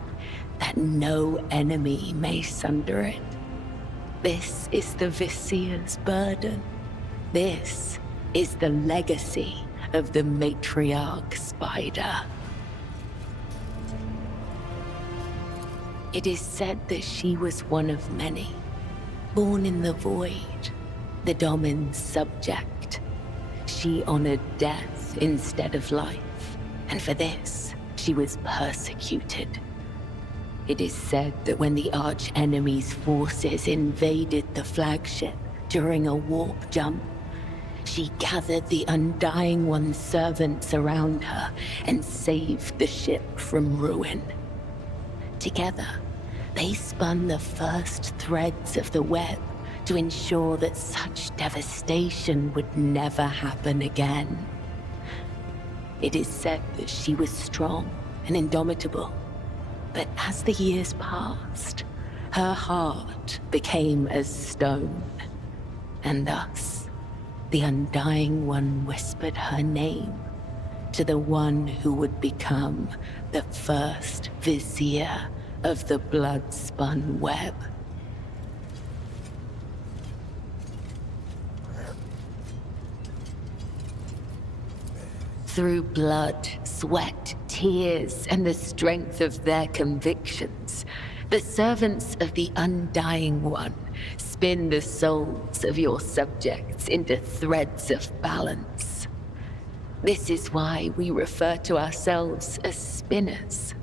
that no enemy may sunder it. This is the Vizier's burden. This is the legacy of the matriarch spider. It is said that she was one of many, born in the void, the Domin's subject. She honored death instead of life, and for this, she was persecuted. It is said that when the arch-enemy's forces invaded the flagship during a warp jump, she gathered the Undying One's servants around her and saved the ship from ruin. Together, they spun the first threads of the web to ensure that such devastation would never happen again. It is said that she was strong and indomitable, but as the years passed, her heart became as stone, and thus the Undying One whispered her name to the one who would become the first Vizier of the blood-spun web. Through blood, sweat, tears, and the strength of their convictions, the servants of the Undying One spin the souls of your subjects into threads of balance. This is why we refer to ourselves as spinners.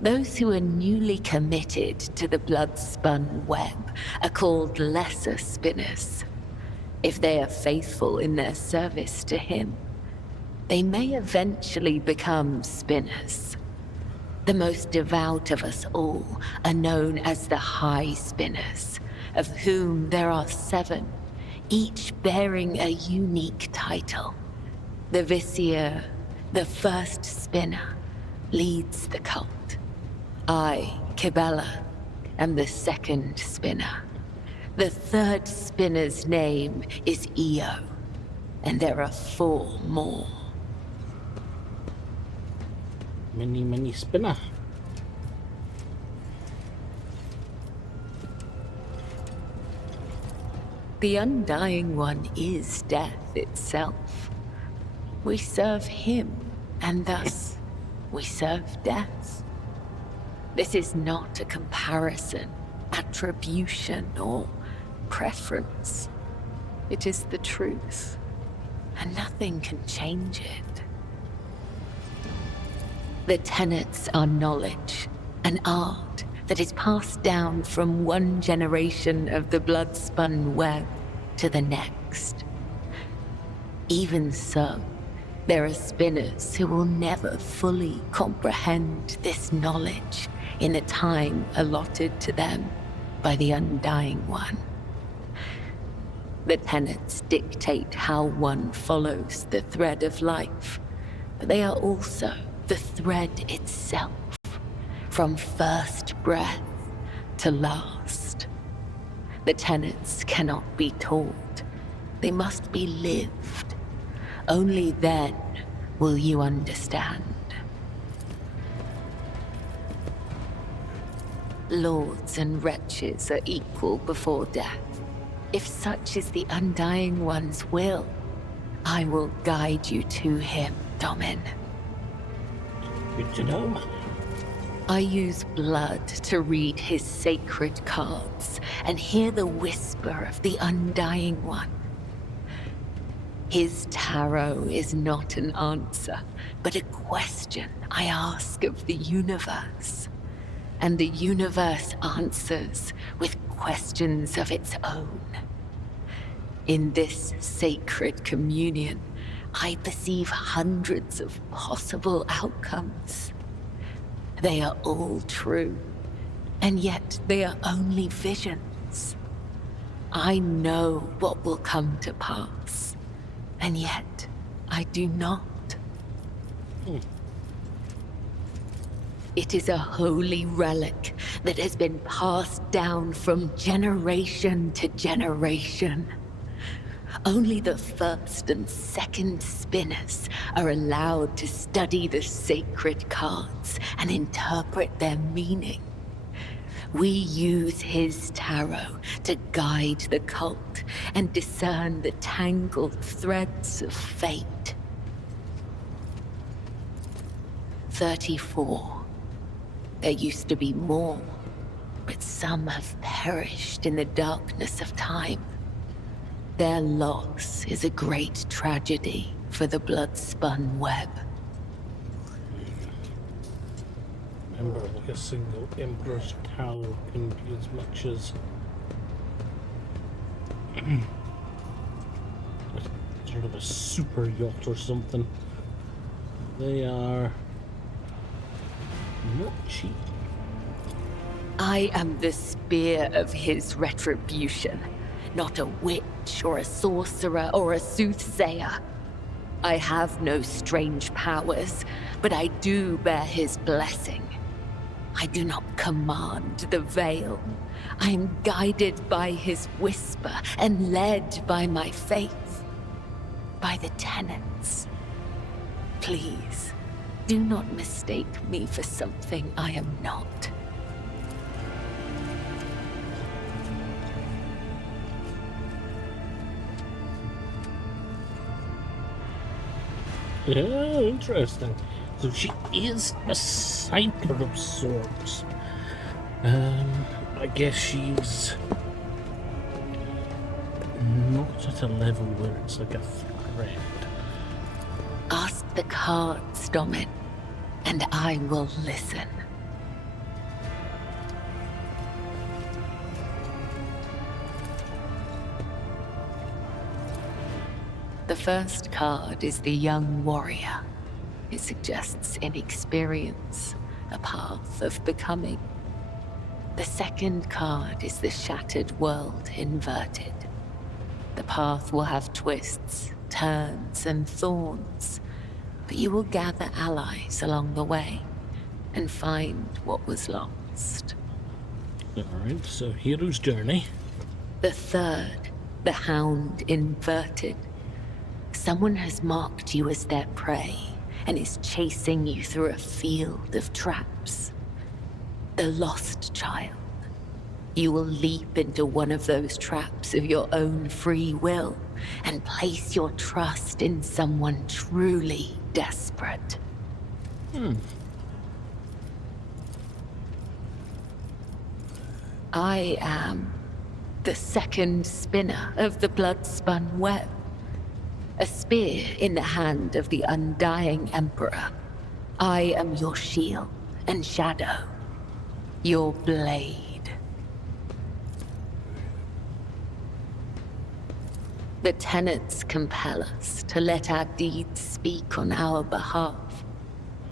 Those who are newly committed to the blood-spun web are called lesser spinners. If they are faithful in their service to him, they may eventually become spinners. The most devout of us all are known as the High Spinners, of whom there are 7, each bearing a unique title. The Vizier, the first spinner, leads the cult. I, Kibella, am the second spinner. The third spinner's name is Io, and there are 4 more. Many spinner. The Undying One is death itself. We serve him, and thus we serve death. This is not a comparison, attribution, or preference. It is the truth, and nothing can change it. The tenets are knowledge, an art that is passed down from one generation of the blood-spun web to the next. Even so, there are spinners who will never fully comprehend this knowledge in the time allotted to them by the Undying One. The tenets dictate how one follows the thread of life, but they are also the thread itself, from first breath to last. The tenets cannot be taught, they must be lived. Only then will you understand. Lords and wretches are equal before death. If such is the Undying One's will, I will guide you to him, Domin. Good to know. I use blood to read his sacred cards and hear the whisper of the Undying One. His tarot is not an answer, but a question I ask of the universe. And the universe answers with questions of its own. In this sacred communion, I perceive hundreds of possible outcomes. They are all true, and yet they are only visions. I know what will come to pass, and yet I do not. It is a holy relic that has been passed down from generation to generation. Only the first and second spinners are allowed to study the sacred cards and interpret their meaning. We use his tarot to guide the cult and discern the tangled threads of fate. 34. There used to be more, but some have perished in the darkness of time. Their loss is a great tragedy for the blood-spun web. Remember, like a single Emperor's Tower can be as much as sort of a super yacht or something. They are not cheap. I am the spear of his retribution, not a witch or a sorcerer or a soothsayer. I have no strange powers, but I do bear his blessing. I do not command the veil. I am guided by his whisper and led by my faith, by the tenets. Please, do not mistake me for something I am not. Yeah, interesting. So she is a psyker of sorts. I guess she's not at a level where it's like a threat. Ask the cards, Domin, and I will listen. The first card is the young warrior. It suggests inexperience, a path of becoming. The second card is the shattered world inverted. The path will have twists, turns, and thorns, but you will gather allies along the way and find what was lost. Alright, so hero's journey. The third, the hound inverted. Someone has marked you as their prey and is chasing you through a field of traps. The lost child. You will leap into one of those traps of your own free will and place your trust in someone truly desperate. I am the second spinner of the blood-spun web. A spear in the hand of the undying Emperor. I am your shield and shadow, your blade. The tenets compel us to let our deeds speak on our behalf.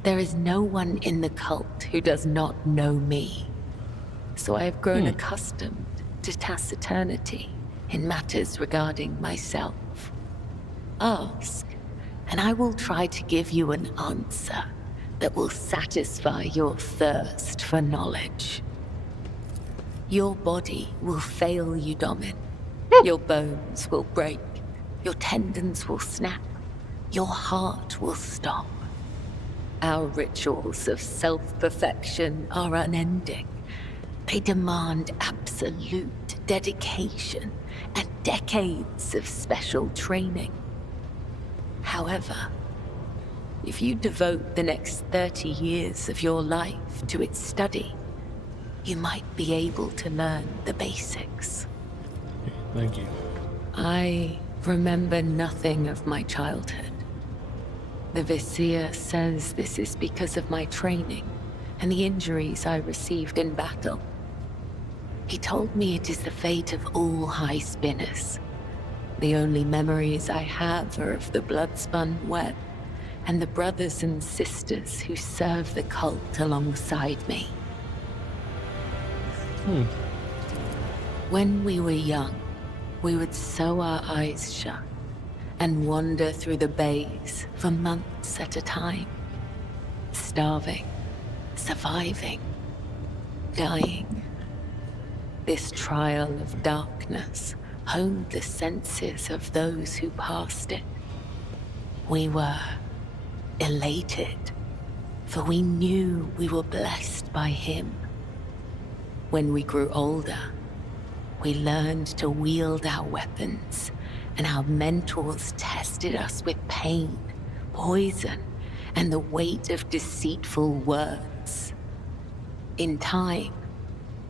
There is no one in the cult who does not know me, so I have grown accustomed to taciturnity in matters regarding myself. Ask, and I will try to give you an answer that will satisfy your thirst for knowledge. Your body will fail you, Domin. Your bones will break. Your tendons will snap. Your heart will stop. Our rituals of self-perfection are unending. They demand absolute dedication and decades of special training. However, if you devote the next 30 years of your life to its study, you might be able to learn the basics. Thank you. I remember nothing of my childhood. The Vizier says this is because of my training and the injuries I received in battle. He told me it is the fate of all high spinners. The only memories I have are of the blood-spun web and the brothers and sisters who serve the cult alongside me. When we were young, we would sew our eyes shut and wander through the bays for months at a time, starving, surviving, dying. This trial of darkness honed the senses of those who passed it. We were elated, for we knew we were blessed by him. When we grew older, we learned to wield our weapons, and our mentors tested us with pain, poison, and the weight of deceitful words. In time,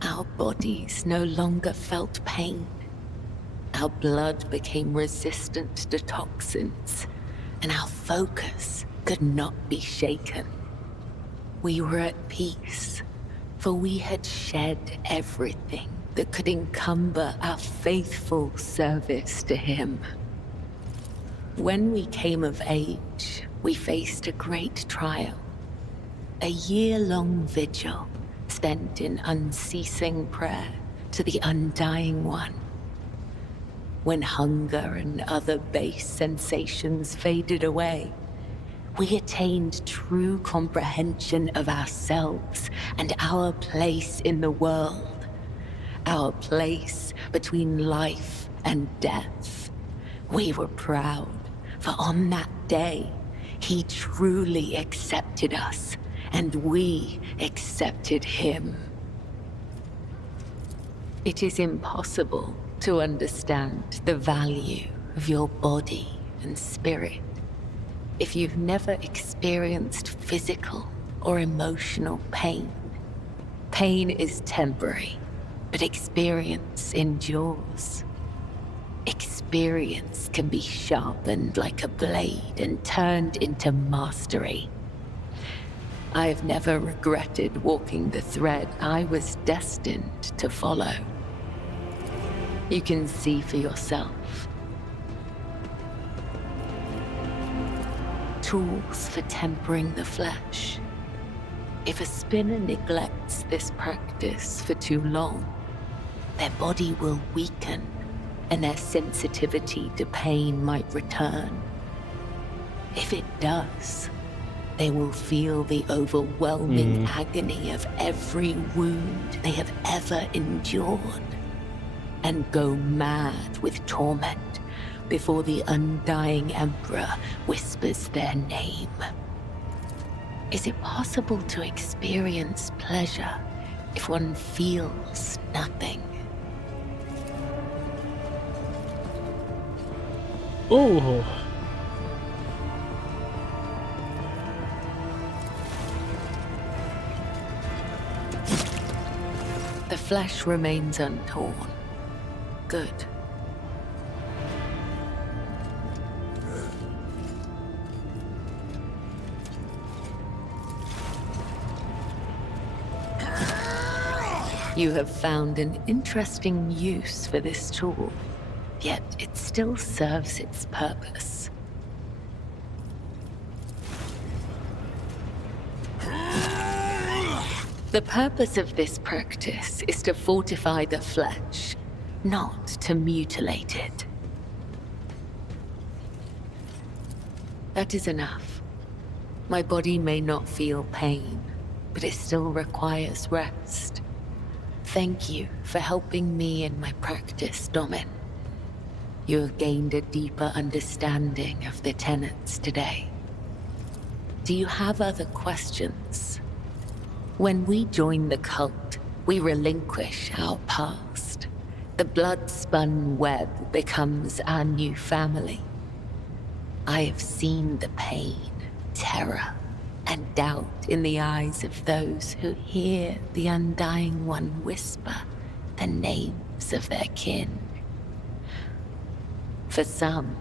our bodies no longer felt pain. Our blood became resistant to toxins, and our focus could not be shaken. We were at peace, for we had shed everything that could encumber our faithful service to him. When we came of age, we faced a great trial. A year-long vigil spent in unceasing prayer to the Undying One. When hunger and other base sensations faded away, we attained true comprehension of ourselves and our place in the world. Our place between life and death. We were proud, for on that day, he truly accepted us, and we accepted him. It is impossible to understand the value of your body and spirit if you've never experienced physical or emotional pain. Pain is temporary, but experience endures. Experience can be sharpened like a blade and turned into mastery. I've never regretted walking the thread I was destined to follow. You can see for yourself. Tools for tempering the flesh. If a spinner neglects this practice for too long, their body will weaken and their sensitivity to pain might return. If it does, they will feel the overwhelming agony of every wound they have ever endured and go mad with torment before the Undying Emperor whispers their name. Is it possible to experience pleasure if one feels nothing? Oh. The flesh remains untorn. Good. You have found an interesting use for this tool, yet it still serves its purpose. The purpose of this practice is to fortify the flesh, not to mutilate it. That is enough. My body may not feel pain, but it still requires rest. Thank you for helping me in my practice, Domin. You have gained a deeper understanding of the tenets today. Do you have other questions? When we join the cult, we relinquish our past. The blood-spun web becomes our new family. I have seen the pain, terror, and doubt in the eyes of those who hear the Undying One whisper the names of their kin. For some,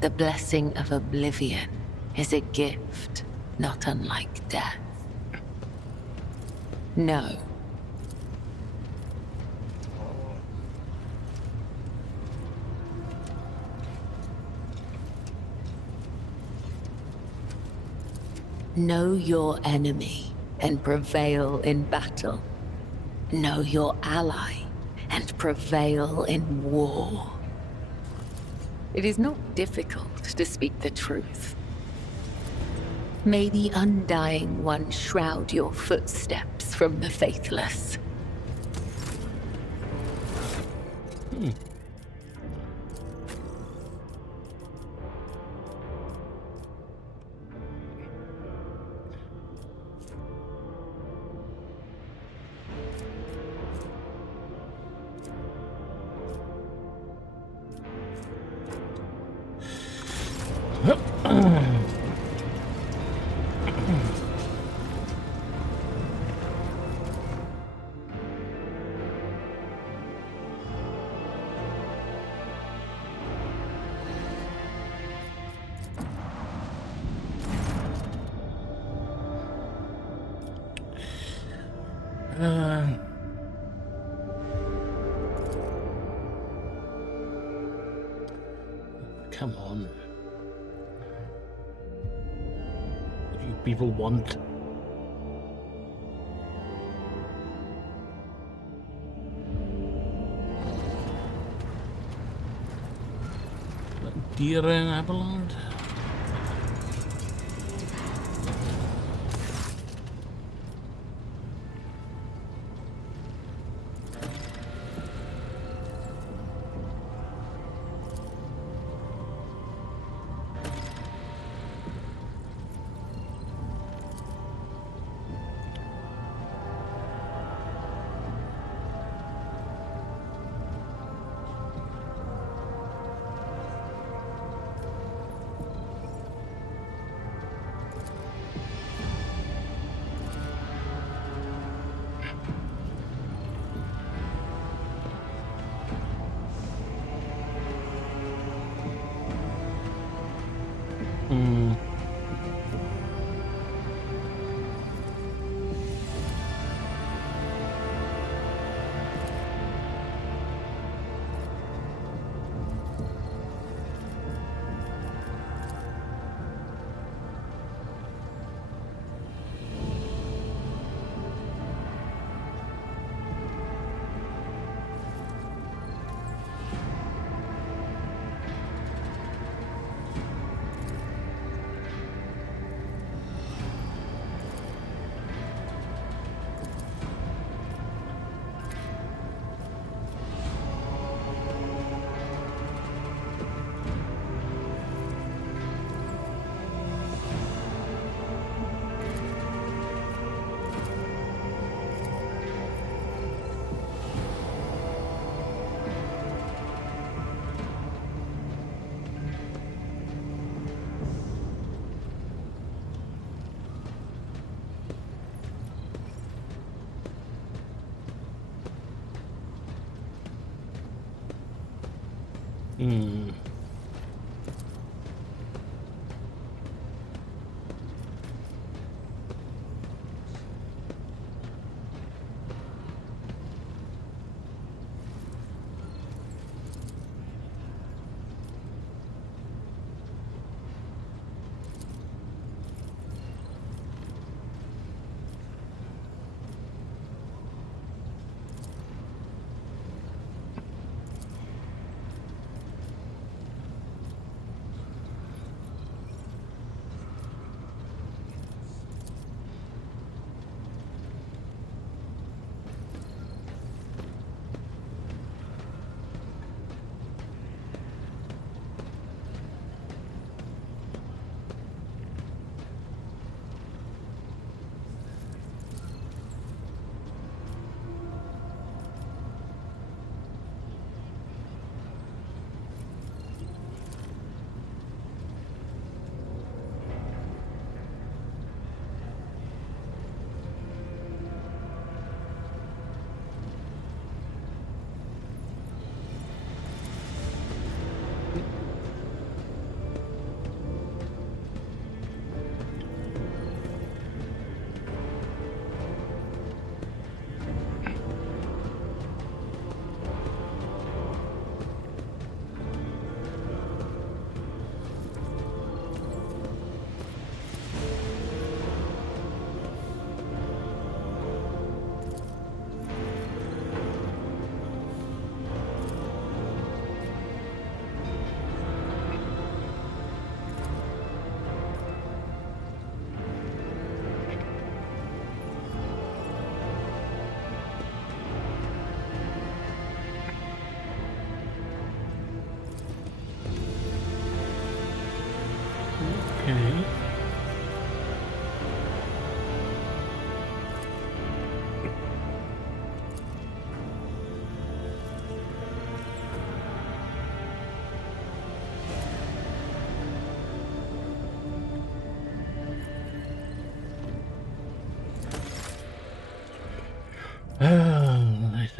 the blessing of oblivion is a gift not unlike death. No. Know your enemy and prevail in battle. Know your ally and prevail in war. It is not difficult to speak the truth. May the Undying One shroud your footsteps from the faithless. Come on. What do you people want? Deer and Abelard?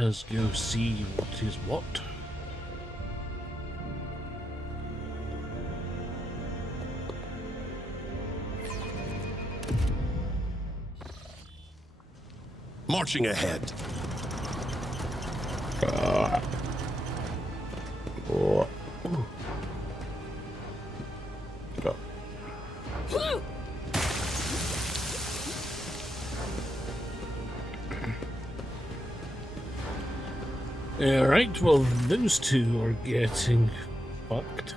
us go see what is what. Marching ahead. Go. Alright, well, those two are getting fucked.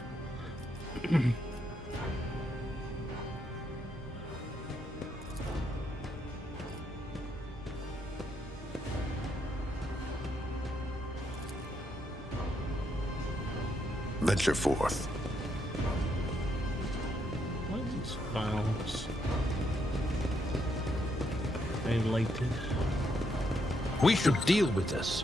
Venture forth. What are these files? Highlighted. We should deal with this.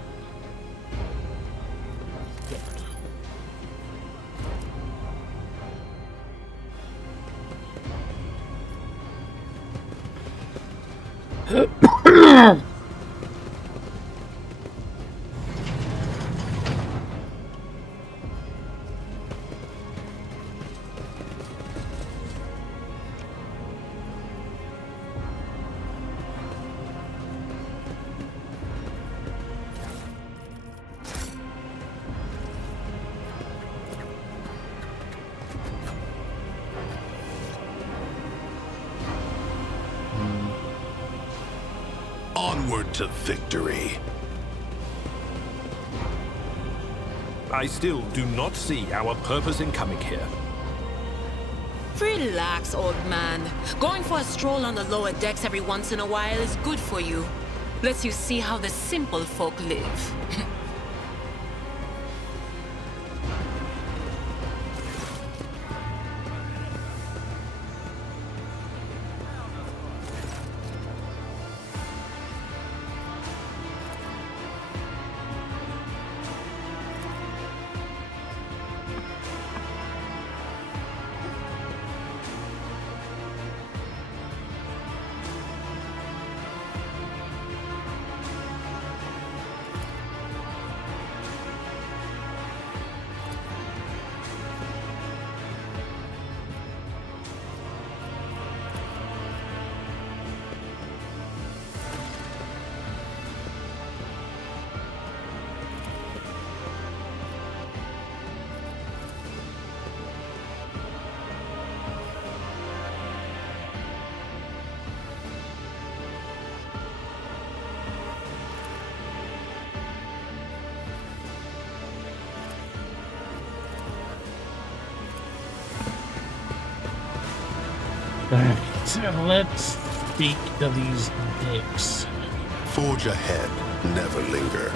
Onward to victory. I still do not see our purpose in coming here. Relax, old man. Going for a stroll on the lower decks every once in a while is good for you. Lets you see how the simple folk live. Let's speak to these dicks. Forge ahead, never linger.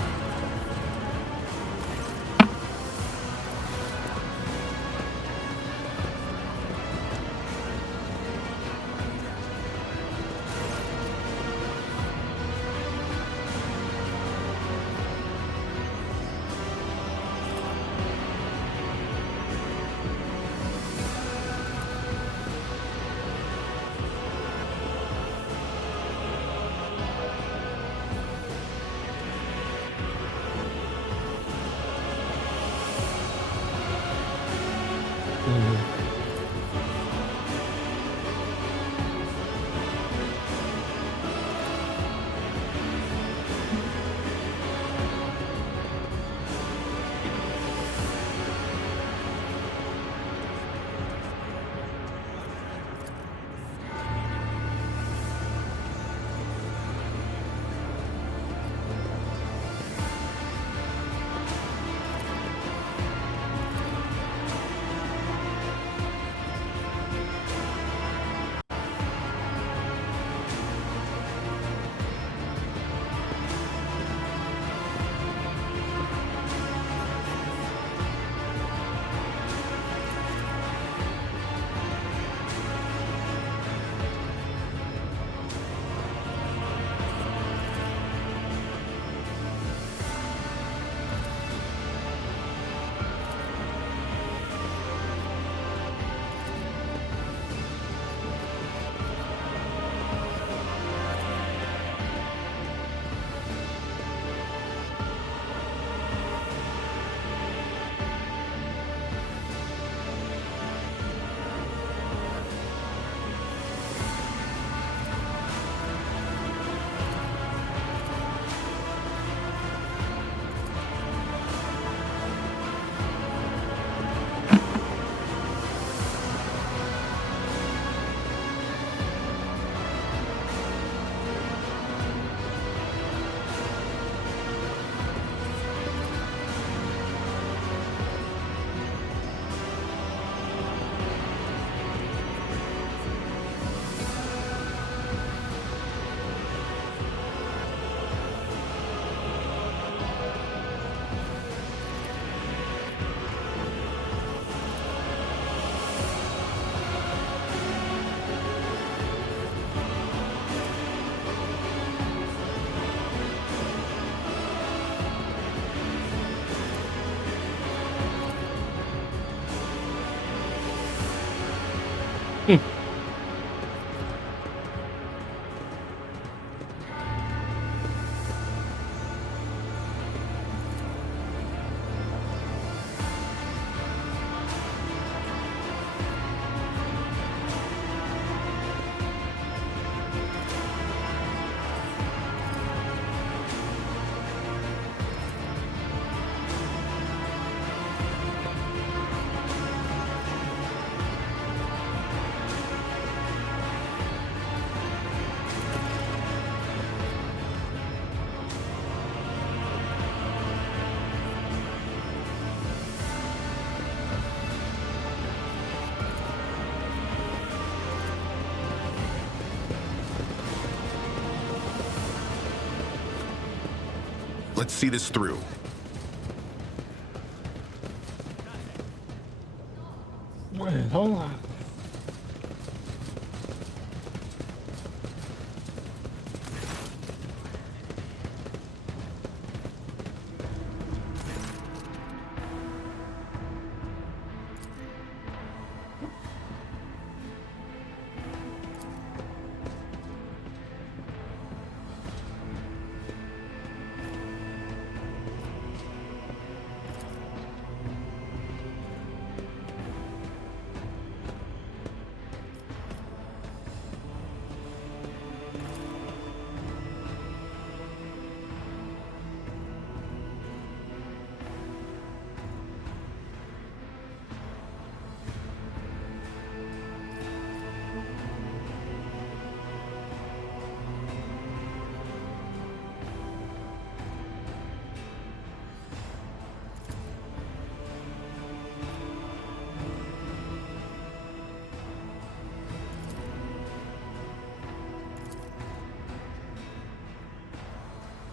Let's see this through. Well, hold on.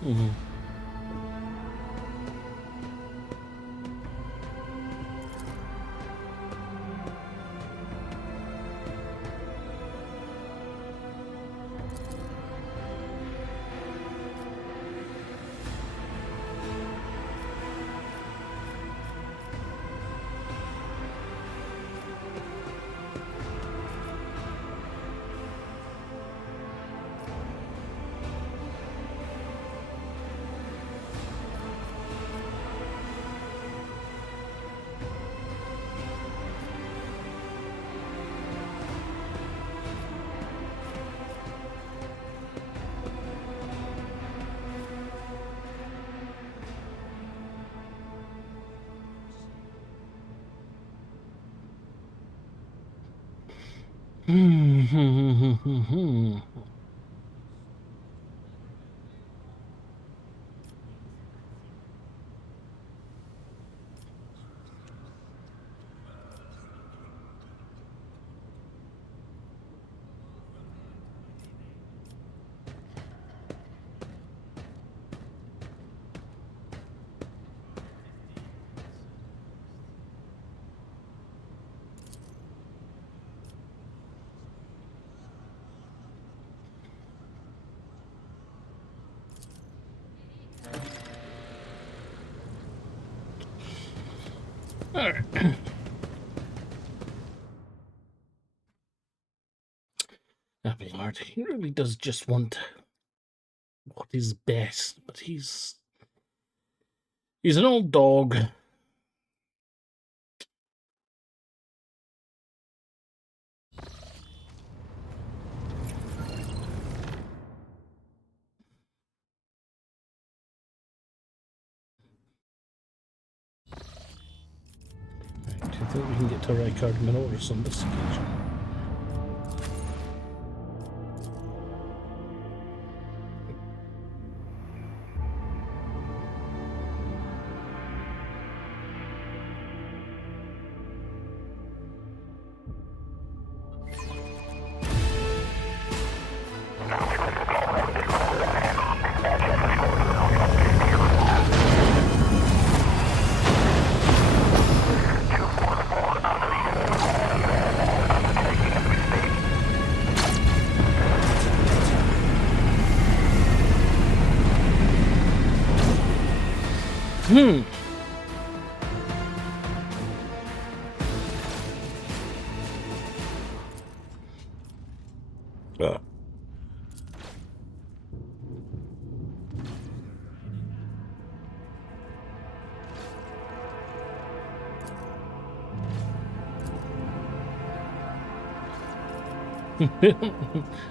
Mm-hmm. Alright. Abelard, he really does just want what is best, but he's an old dog. Right, do you think we can get to Rykard Minoris on this occasion?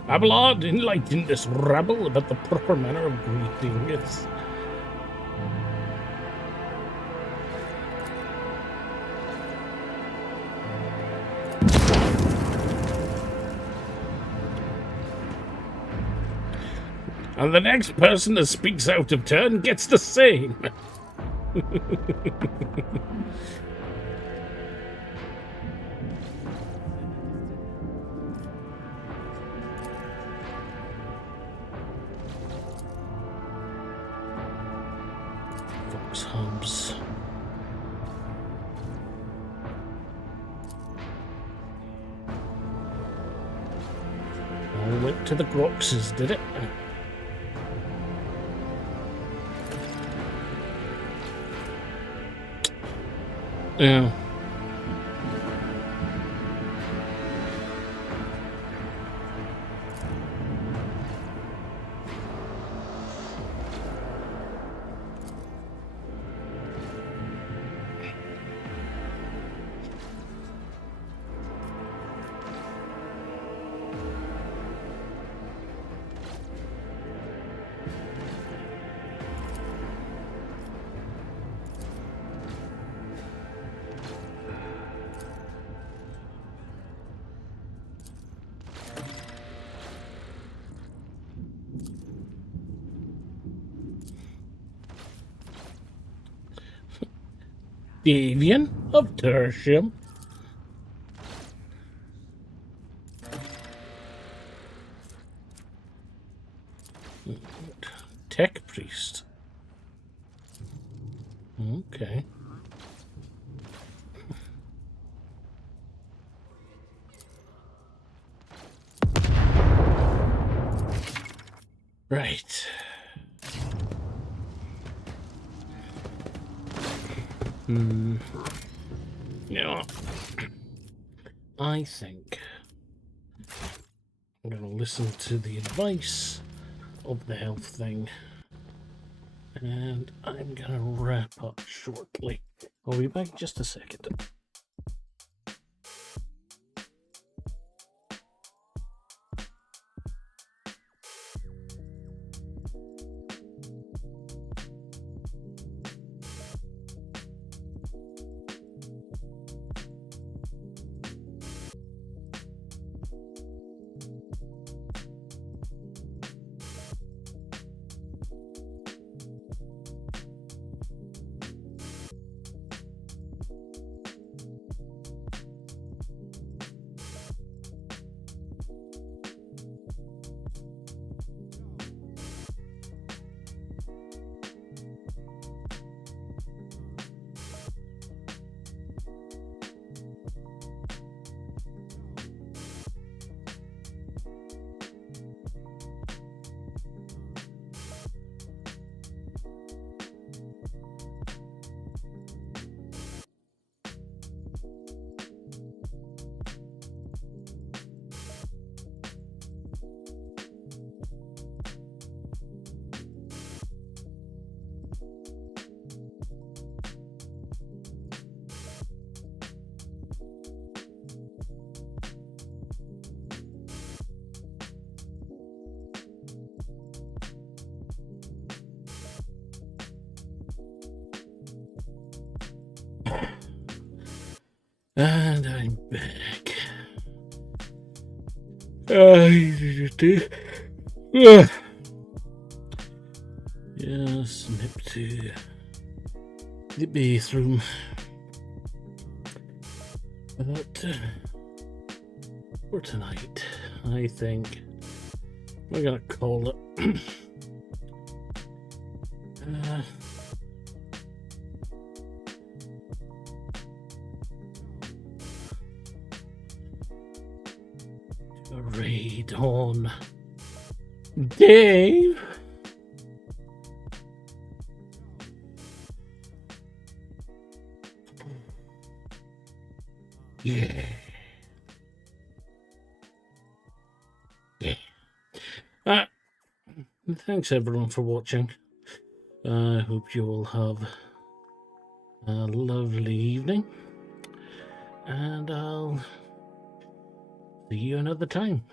Abelard, enlighten this rabble about the proper manner of greeting. Yes. And the next person that speaks out of turn gets the same. Fox hubs. All went to the Groxes, did it? Yeah. Davian of Tertium. Tech priest. Okay. Right. Yeah. I think I'm going to listen to the advice of the health thing, and I'm going to wrap up shortly. I'll be back just a second. And I'm back. Yes, nip to the bathroom. But for tonight, I think we're gonna call it. A raid on Dave. Yeah. Yeah. And thanks everyone for watching. I hope you all have a lovely evening, and I'll see you another time.